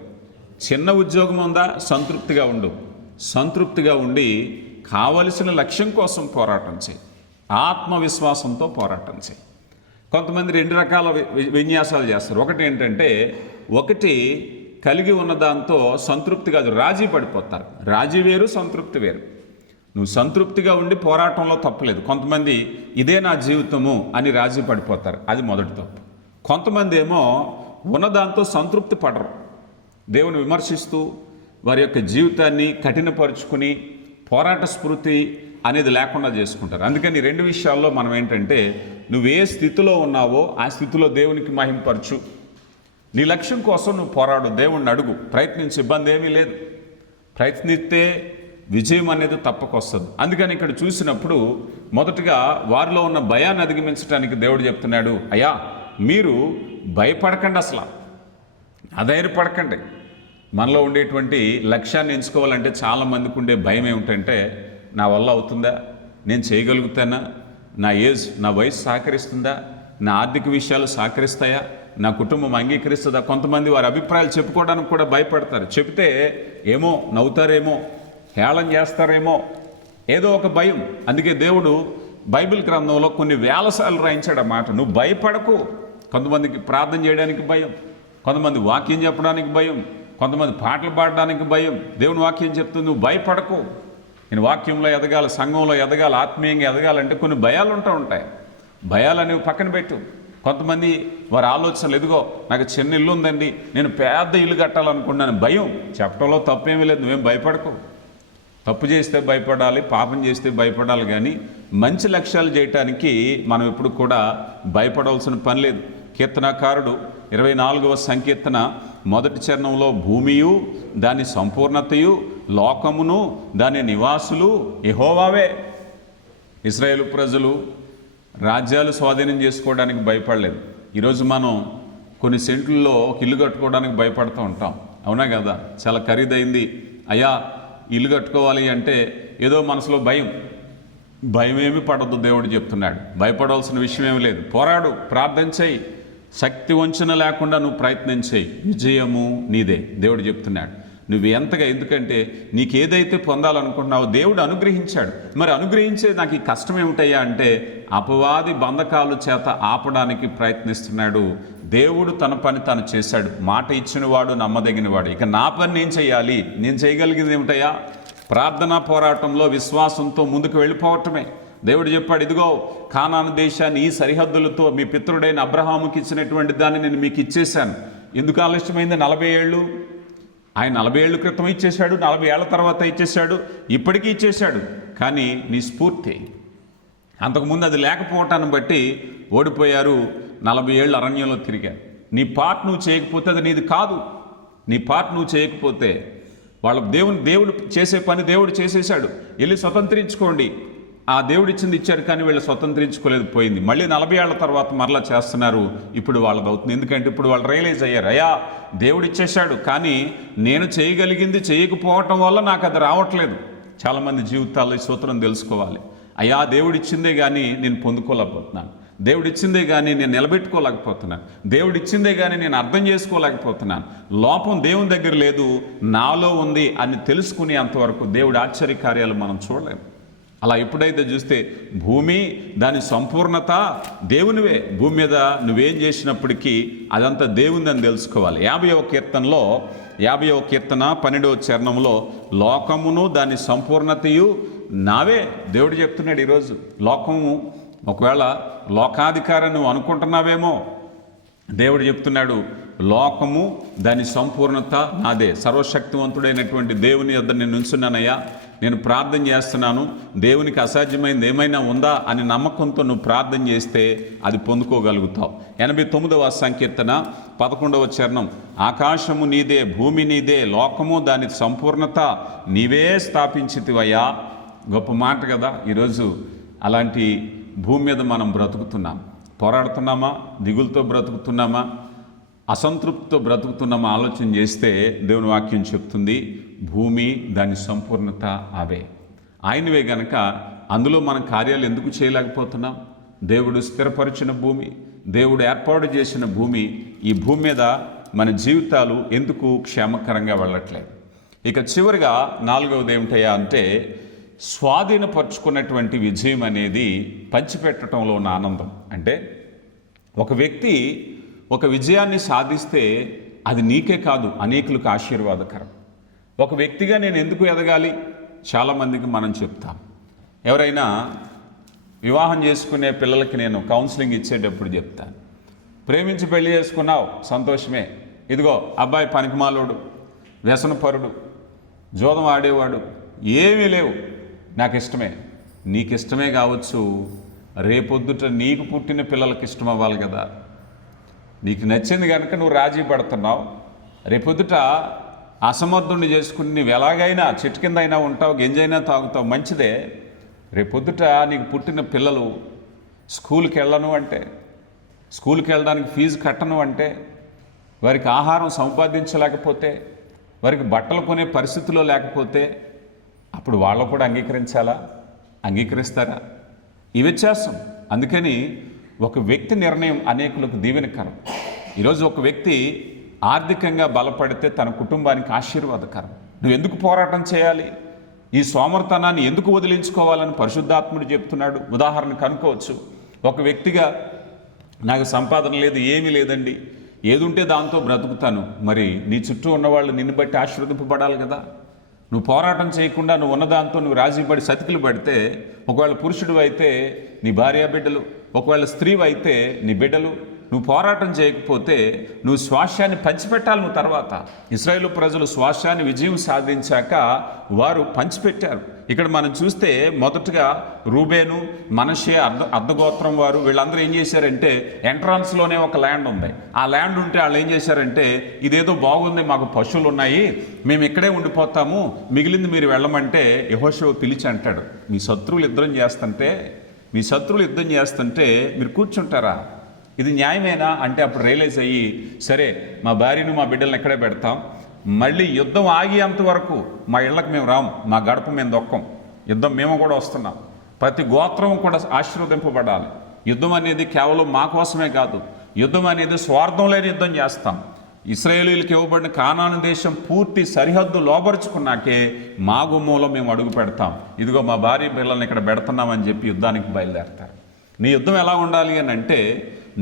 చిన్న ఉద్యోగం ఉందా, సంతృప్తిగా ఉండు. సంతృప్తిగా ఉండి కావలసిన లక్ష్యం కోసం పోరాటం చేయి. ఆత్మవిశ్వాసంతో పోరాటం చేయి. కొంతమంది 2 రకాల విన్యాసాలు చేస్తారు. ఒకటి ఏంటంటే, కలిగి ఉన్న దాంతో సంతృప్తి కాదు, రాజీ పడిపోతారు. రాజీ వేరు, సంతృప్తి వేరు. నువ్వు సంతృప్తిగా ఉండి పోరాటంలో తప్పలేదు. కొంతమంది ఇదే నా జీవితము అని రాజీ పడిపోతారు, అది మొదటి తప్పు. కొంతమంది ఏమో ఉన్నదాంతో సంతృప్తి పడరు, దేవుని విమర్శిస్తూ వారి యొక్క జీవితాన్ని కఠినపరుచుకుని పోరాట స్ఫూర్తి అనేది లేకుండా చేసుకుంటారు. అందుకని 2 విషయాల్లో మనం ఏంటంటే, నువ్వు ఏ స్థితిలో ఉన్నావో ఆ స్థితిలో దేవునికి మహింపరచు. నీ లక్ష్యం కోసం నువ్వు పోరాడు, దేవుణ్ణి అడుగు, ప్రయత్నించే ఇబ్బంది ఏమీ లేదు. ప్రయత్నిస్తే విజయం అనేది తప్పకొస్తుంది. అందుకని ఇక్కడ చూసినప్పుడు మొదటగా వారిలో ఉన్న భయాన్ని అధిగమించడానికి దేవుడు చెప్తున్నాడు, అయ్యా మీరు భయపడకండి, అసలు అధైర్యపడకండి. మనలో ఉండేటువంటి లక్ష్యాన్ని ఎంచుకోవాలంటే చాలామందికి ఉండే భయం ఏమిటంటే, నా వల్ల అవుతుందా, నేను చేయగలుగుతానా, నా ఏజ్, నా వయసు సహకరిస్తుందా, నా ఆర్థిక విషయాలు సహకరిస్తాయా, నా కుటుంబం అంగీకరిస్తుందా. కొంతమంది వారి అభిప్రాయాలు చెప్పుకోవడానికి కూడా భయపడతారు. చెప్తే ఏమో నవ్వుతారేమో, హేళన చేస్తారేమో, ఏదో ఒక భయం. అందుకే దేవుడు బైబిల్ గ్రంథంలో కొన్ని వేలసార్లు రాయించాడు ఆ మాట, నువ్వు భయపడకు. కొంతమందికి ప్రార్థన చేయడానికి భయం, కొంతమంది వాక్యం చెప్పడానికి భయం, కొంతమంది పాటలు పాడడానికి భయం. దేవుని వాక్యం చెప్తుంది, నువ్వు భయపడకు. నేను వాక్యంలో ఎదగాలి, సంఘంలో ఎదగాలి, ఆత్మీయంగా ఎదగాలంటే కొన్ని భయాలు ఉంటాయి. భయాలు అనేవి పక్కన పెట్టు. కొంతమంది వారి ఆలోచనలు, ఎదుగో నాకు చిన్న ఇల్లు ఉందండి, నేను పెద్ద ఇల్లు కట్టాలనుకున్నాను. భయం చెప్పడంలో తప్పేమీ లేదు, నువ్వేం భయపడకు. తప్పు చేస్తే భయపడాలి, పాపం చేస్తే భయపడాలి, కానీ మంచి లక్ష్యాలు చేయటానికి మనం ఎప్పుడు కూడా భయపడవలసిన పని లేదు. కీర్తనాకారుడు 24వ సంకీర్తన 1వ చరణంలో, భూమియు దాని సంపూర్ణతయు, లోకమును దాని నివాసులు యెహోవావే. ఇశ్రాయేలు ప్రజలు రాజ్యాలు స్వాధీనం చేసుకోవడానికి భయపడలేదు. ఈరోజు మనం కొన్ని సెంట్లలో ఒక ఇల్లు కట్టుకోవడానికి భయపడుతూ ఉంటాం, అవునా కదా. చాలా ఖరీదైంది, అయ్యా ఇల్లు కట్టుకోవాలి అంటే ఏదో మనసులో భయమేమి పడద్దు. దేవుడు చెప్తున్నాడు, భయపడవలసిన విషయం ఏమి లేదు. పోరాడు, ప్రార్థన చేయి, శక్తి వంచన లేకుండా నువ్వు ప్రయత్నం చేయి, విజయము నీదే. దేవుడు చెప్తున్నాడు నువ్వు ఎంతగా, ఎందుకంటే నీకు ఏదైతే పొందాలనుకుంటున్నావో దేవుడు అనుగ్రహించాడు. మరి అనుగ్రహించే నాకు ఈ కష్టం ఏమిటయ్యా అంటే, అపవాది బంధకాల చేత ఆపడానికి ప్రయత్నిస్తున్నాడు. దేవుడు తన పని తను చేశాడు, మాట ఇచ్చినవాడు నమ్మదగినవాడు. ఇక నా పని నేను చేయాలి. నేను చేయగలిగింది ఏమిటయ్యా, ప్రార్థనా పోరాటంలో విశ్వాసంతో ముందుకు వెళ్ళిపోవటమే. దేవుడు చెప్పాడు, ఇదిగో కానాను దేశాన్ని ఈ సరిహద్దులతో మీ పితరుడైన అబ్రహాముకి ఇచ్చినటువంటి దాన్ని నేను మీకు ఇచ్చేశాను. ఎందుకు ఆలస్యమైంది? 40 ఏళ్ళు ఆయన 40 ఏళ్ళ క్రితం ఇచ్చేశాడు, 40 ఏళ్ల తర్వాత ఇచ్చేశాడు, ఇప్పటికీ ఇచ్చేశాడు. కానీ నీ స్ఫూర్తి అంతకుముందు అది లేకపోవటాన్ని బట్టి ఓడిపోయారు, 40 ఏళ్ళు అరణ్యంలో తిరిగారు. నీ పార్ట్ నువ్వు చేయకపోతే అది నీది కాదు. నీ పార్ట్ నువ్వు చేయకపోతే వాళ్ళ దేవుడు చేసే పని దేవుడు చేసేసాడు, వెళ్ళి స్వతంత్రించుకోండి. ఆ దేవుడు ఇచ్చింది ఇచ్చారు, కానీ వీళ్ళు స్వతంత్రించుకోలేదు, పోయింది. మళ్ళీ 40 ఏళ్ల తర్వాత మరలా చేస్తున్నారు, ఇప్పుడు వాళ్ళది అవుతుంది. ఎందుకంటే ఇప్పుడు వాళ్ళు రియలైజ్ అయ్యారు, అయ్యా దేవుడు ఇచ్చేశాడు, కానీ నేను చేయగలిగింది చేయకపోవటం వల్ల నాకు అది రావట్లేదు. చాలామంది జీవితాల్లో ఈ సూత్రం తెలుసుకోవాలి. అయ్యా దేవుడు ఇచ్చిందే కానీ నేను పొందుకోలేకపోతున్నాను, దేవుడు ఇచ్చిందే కానీ నేను నిలబెట్టుకోలేకపోతున్నాను, దేవుడు ఇచ్చిందే కానీ నేను అర్థం చేసుకోలేకపోతున్నాను. లోపం దేవుని దగ్గర లేదు, నాలో ఉంది అని తెలుసుకునే అంతవరకు దేవుడి ఆశ్చర్య కార్యాలు మనం చూడలేము. అలా ఎప్పుడైతే చూస్తే భూమి దాని సంపూర్ణత దేవునివే, భూమి మీద నువ్వేం చేసినప్పటికీ అదంతా దేవునిదని తెలుసుకోవాలి. 50వ కీర్తనలో 50వ కీర్తన 12వ చరణంలో లోకమును దాని సంపూర్ణతయు నావే దేవుడు చెప్తున్నాడు. ఈరోజు లోకము ఒకవేళ లోకాధికారం నువ్వు అనుకుంటున్నావేమో, దేవుడు చెప్తున్నాడు లోకము దాని సంపూర్ణత నాదే. సర్వశక్తివంతుడైనటువంటి దేవుని యొద్ద నేను ఉంచున్నానయ్యా, నేను ప్రార్థన చేస్తున్నాను, దేవునికి అసాధ్యమైనది ఏమైనా ఉందా అని నమ్మకంతో నువ్వు ప్రార్థన చేస్తే అది పొందుకోగలుగుతావు. 89వ సంకీర్తన 11వ చరణం ఆకాశము నీదే, భూమి నీదే, లోకము దాని సంపూర్ణత నీవే స్థాపించితివయ్యా. గొప్ప మాట కదా. ఈరోజు అలాంటి భూమి మీద మనం బ్రతుకుతున్నాం. పోరాడుతున్నామా, దిగులతో బ్రతుకుతున్నామా, అసంతృప్తితో బ్రతుకుతున్నామా ఆలోచన చేస్తే దేవుని వాక్యం చెప్తుంది భూమి దాని సంపూర్ణత అవే, ఆయనవే గనక అందులో మనం కార్యాలు ఎందుకు చేయలేకపోతున్నాం? దేవుడు స్థిరపరిచిన భూమి, దేవుడు ఏర్పాటు చేసిన భూమి, ఈ భూమి మీద మన జీవితాలు ఎందుకు క్షేమకరంగా వెళ్ళట్లేదు? ఇక చివరిగా 4వది ఏమిటయ్యా అంటే స్వాధీనపరుచుకున్నటువంటి విజయం అనేది పంచిపెట్టడంలో ఉన్న ఆనందం. అంటే ఒక వ్యక్తి ఒక విజయాన్ని సాధిస్తే అది నీకే కాదు అనేకులకు ఆశీర్వాదకరం. ఒక వ్యక్తిగా నేను ఎందుకు ఎదగాలి? చాలామందికి మనం చెప్తాం. ఎవరైనా వివాహం చేసుకునే పిల్లలకి నేను కౌన్సిలింగ్ ఇచ్చేటప్పుడు చెప్తాను, ప్రేమించి పెళ్లి చేసుకున్నావు సంతోషమే, ఇదిగో అబ్బాయి పనికిమాలోడు, వ్యసనపరుడు, జోదం ఆడేవాడు, ఏమీ లేవు, నాకు ఇష్టమే. నీకు ఇష్టమే కావచ్చు, రేపొద్దుట నీకు పుట్టిన పిల్లలకి ఇష్టం అవ్వాలి కదా. నీకు నచ్చింది కనుక నువ్వు రాజీ పడుతున్నావు, రేపొద్దుట అసమర్థుణ్ణి చేసుకుని నువ్వు ఎలాగైనా చెట్టు కింద అయినా ఉంటావు, గంజైనా తాగుతావు, మంచిదే. రేపొద్దుట నీకు పుట్టిన పిల్లలు స్కూల్కి వెళ్ళను అంటే, స్కూల్కి వెళ్ళడానికి ఫీజు కట్టను అంటే, వారికి ఆహారం సంపాదించలేకపోతే, వారికి బట్టలు కొనే పరిస్థితిలో లేకపోతే అప్పుడు వాళ్ళు కూడా అంగీకరించాలా? అంగీకరిస్తారా? ఈ వ్యత్యాసం. అందుకని ఒక వ్యక్తి నిర్ణయం అనేకులకు దీవెనకరం. ఈరోజు ఒక వ్యక్తి ఆర్థికంగా బలపడితే తన కుటుంబానికి ఆశీర్వాదకరం. నువ్వు ఎందుకు పోరాటం చేయాలి? ఈ సోమర్తనాన్ని ఎందుకు వదిలించుకోవాలని పరిశుద్ధాత్ముడు చెప్తున్నాడు. ఉదాహరణకు అనుకోవచ్చు, ఒక వ్యక్తిగా నాకు సంపాదన లేదు, ఏమీ లేదండి, ఏదుంటే దాంతో బ్రతుకుతాను. మరి నీ చుట్టూ ఉన్నవాళ్ళు నిన్ను బట్టి ఆశీర్వదింపబడాలి కదా. నువ్వు పోరాటం చేయకుండా నువ్వు ఉన్నదాంతో నువ్వు రాజీపడి సతికిలు పడితే, ఒకవేళ పురుషుడు అయితే నీ భార్య బిడ్డలు, ఒకవేళ స్త్రీ అయితే నీ బిడ్డలు, నువ్వు పోరాటం చేయకపోతే నువ్వు స్వాస్థ్యాన్ని పంచిపెట్టాలి. నువ్వు తర్వాత ఇశ్రాయేలు ప్రజలు స్వాస్థ్యాన్ని విజయం సాధించాక వారు పంచిపెట్టారు. ఇక్కడ మనం చూస్తే మొదటగా రూబేను, మనషే, అర్ధగోత్రం వారు వీళ్ళందరూ ఏం చేశారంటే ఎంట్రాన్స్లోనే ఒక ల్యాండ్ ఉంది. ఆ ల్యాండ్ ఉంటే వాళ్ళు ఏం చేశారంటే ఇదేదో బాగుంది, మాకు పశువులు ఉన్నాయి, మేము ఇక్కడే ఉండిపోతాము, మిగిలింది మీరు వెళ్ళమంటే యెహోషువ పిలిచి అంటాడు, మీ శత్రువులు యుద్ధం చేస్తుంటే మీరు కూర్చుంటారా? ఇది న్యాయమేనా అంటే అప్పుడు రియలైజ్ అయ్యి, సరే మా భార్యను మా బిడ్డలను ఎక్కడే పెడతాం, మళ్ళీ యుద్ధం ఆగేంత వరకు మా ఇళ్ళకి మేము రాము, మా గడప మేము దొక్కం, యుద్ధం మేము కూడా వస్తున్నాం, ప్రతి గోత్రం కూడా ఆశీర్వదింపబడాలి. యుద్ధం అనేది కేవలం మా కోసమే కాదు, యుద్ధం అనేది స్వార్థం లేని యుద్ధం చేస్తాం. ఇశ్రాయేలీయులకు ఇవ్వబడిన కానాను దేశం పూర్తి సరిహద్దు లోబరుచుకున్నాకే మా గుమ్మంలో మేము అడుగు పెడతాం, ఇదిగో మా భార్య పిల్లల్ని ఇక్కడ పెడుతున్నామని చెప్పి యుద్ధానికి బయలుదేరతారు. నీ యుద్ధం ఎలా ఉండాలి అని అంటే,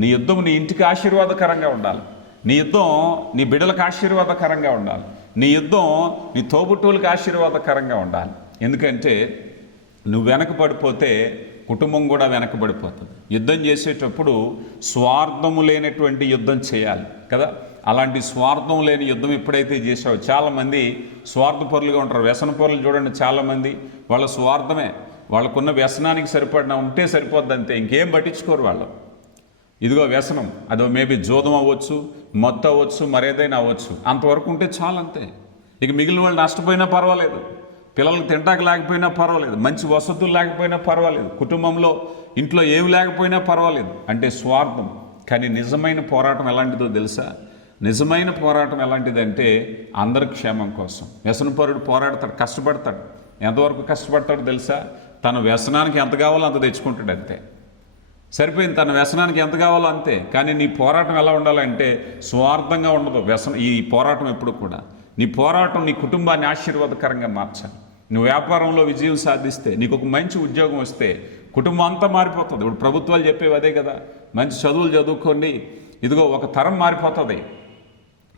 నీ యుద్ధం నీ ఇంటికి ఆశీర్వాదకరంగా ఉండాలి, నీ యుద్ధం నీ బిడ్డలకు ఆశీర్వాదకరంగా ఉండాలి, నీ యుద్ధం నీ తోబుట్టువులకు ఆశీర్వాదకరంగా ఉండాలి. ఎందుకంటే నువ్వు వెనక పడిపోతే కుటుంబం కూడా వెనకబడిపోతుంది. యుద్ధం చేసేటప్పుడు స్వార్థము లేనటువంటి యుద్ధం చేయాలి కదా. అలాంటి స్వార్థం లేని యుద్ధం ఎప్పుడైతే చేసావో, చాలామంది స్వార్థపరులుగా ఉంటారు. వ్యసన పరులు చూడండి, చాలామంది వాళ్ళ స్వార్థమే, వాళ్ళకున్న వ్యసనానికి సరిపడిన ఉంటే సరిపోద్ది అంతే, ఇంకేం పట్టించుకోరు వాళ్ళు. ఇదిగో వ్యసనం, అదో మేబీ జోదం అవ్వచ్చు, మత్తు అవ్వచ్చు, మరేదైనా అవ్వచ్చు, అంతవరకు ఉంటే చాలు అంతే. ఇక మిగిలిన వాళ్ళు నష్టపోయినా పర్వాలేదు, పిల్లలకు తింటాక లేకపోయినా పర్వాలేదు, మంచి వసతులు లేకపోయినా పర్వాలేదు, కుటుంబంలో ఇంట్లో ఏమి లేకపోయినా పర్వాలేదు, అంటే స్వార్థం. కానీ నిజమైన పోరాటం ఎలాంటిదో తెలుసా? నిజమైన పోరాటం ఎలాంటిదంటే అందరి క్షేమం కోసం. వ్యసనపరుడు పోరాడతాడు, కష్టపడతాడు. ఎంతవరకు కష్టపడతాడు తెలుసా? తన వ్యసనానికి ఎంత కావాలో అంత తెచ్చుకుంటాడు అంతే, సరిపోయింది. తన వ్యసనానికి ఎంత కావాలో అంతే. కానీ నీ పోరాటం ఎలా ఉండాలంటే స్వార్థంగా ఉండదు. ఈ పోరాటం ఎప్పుడు కూడా నీ పోరాటం నీ కుటుంబాన్ని ఆశీర్వాదకరంగా మార్చాలి. నువ్వు వ్యాపారంలో విజయం సాధిస్తే, నీకు ఒక మంచి ఉద్యోగం వస్తే కుటుంబం అంతా మారిపోతుంది. ఇప్పుడు ప్రభుత్వాలు చెప్పేవి అదే కదా, మంచి చదువులు చదువుకోండి, ఇదిగో ఒక తరం మారిపోతుంది,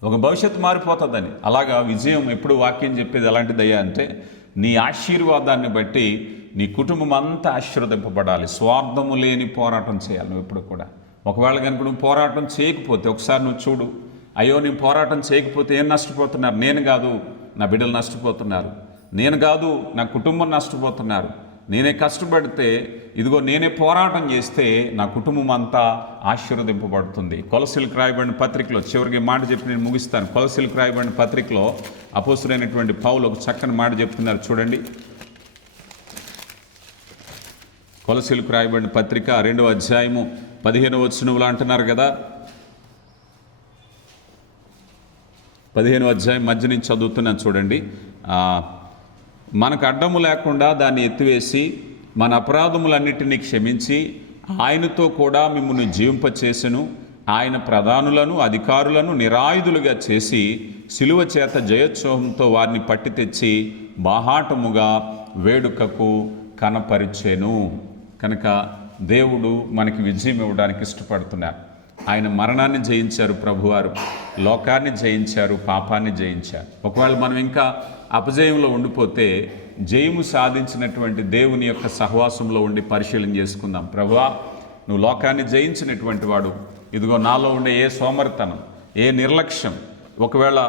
ఒక భవిష్యత్తు మారిపోతుందని. అలాగా విజయం ఎప్పుడు వాక్యం చెప్పేది ఎలాంటిదయ్యా అంటే, నీ ఆశీర్వాదాన్ని బట్టి నీ కుటుంబం అంతా ఆశీర్వదింపబడాలి. స్వార్థము లేని పోరాటం చేయాలి నువ్వు ఎప్పుడు కూడా. ఒకవేళ కనుక నువ్వు పోరాటం చేయకపోతే ఒకసారి నువ్వు చూడు, అయ్యో నేను పోరాటం చేయకపోతే ఏం నష్టపోతున్నారు? నేను కాదు, నా బిడ్డలు నష్టపోతున్నారు, నేను కాదు, నా కుటుంబం నష్టపోతున్నారు. నేనే కష్టపడితే, ఇదిగో నేనే పోరాటం చేస్తే నా కుటుంబం అంతా ఆశీర్వదింపబడుతుంది. కొలసీలకు రాయబడిన పత్రికలో, చివరికి మాట చెప్పి నేను ముగిస్తాను. కొలసీలకు రాయబడిన పత్రికలో అపోస్తులైనటువంటి పౌలు ఒక చక్కని మాట చెప్తున్నారు చూడండి. కొలసీలకు రాయబడిన పత్రిక 2వ అధ్యాయము 15వ వచనంలో అంటున్నారు కదా, 15వ అధ్యాయం మధ్య నుంచి చదువుతున్నాను చూడండి. మనకు అడ్డము లేకుండా దాన్ని ఎత్తివేసి మన అపరాధములన్నిటినీ క్షమించి ఆయనతో కూడా మిమ్మల్ని జీవింపచేసెను. ఆయన ప్రధానులను అధికారులను నిరాయుధులుగా చేసి శిలువ చేత జయోత్సవంతో వారిని పట్టి తెచ్చి బాహాటముగా వేడుకకు కనపరిచెను. కనుక దేవుడు మనకి విజయం ఇవ్వడానికి ఇష్టపడుతున్నారు. ఆయన మరణాన్ని జయించారు ప్రభువారు, లోకాన్ని జయించారు, పాపాన్ని జయించారు. ఒకవేళ మనం ఇంకా అపజయంలో ఉండిపోతే జయము సాధించినటువంటి దేవుని యొక్క సహవాసంలో ఉండి పరిశీలన చేసుకుందాం. ప్రభువా, నువ్వు లోకాన్ని జయించినటువంటి వాడు, ఇదిగో నాలో ఉండే ఏ సోమరితనం, ఏ నిర్లక్ష్యం, ఒకవేళ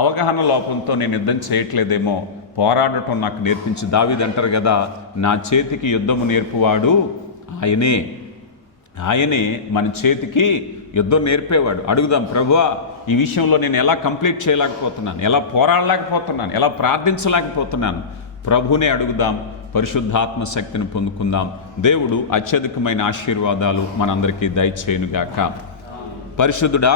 అవగాహన లోపంతో నేను యుద్ధం చేయట్లేదేమో, పోరాడటం నాకు నేర్పించి. దావీదు అంటారు కదా, నా చేతికి యుద్ధము నేర్పువాడు ఆయనే మన చేతికి యుద్ధం నేర్పేవాడు. అడుగుదాం, ప్రభువా ఈ విషయంలో నేను ఎలా కంప్లీట్ చేయలేకపోతున్నాను, ఎలా పోరాడలేకపోతున్నాను, ఎలా ప్రార్థించలేకపోతున్నాను? ప్రభునే అడుగుదాం, పరిశుద్ధాత్మ శక్తిని పొందుకుందాం. దేవుడు అత్యధికమైన ఆశీర్వాదాలు మనందరికీ దయచేయునుగాక. పరిశుద్ధుడా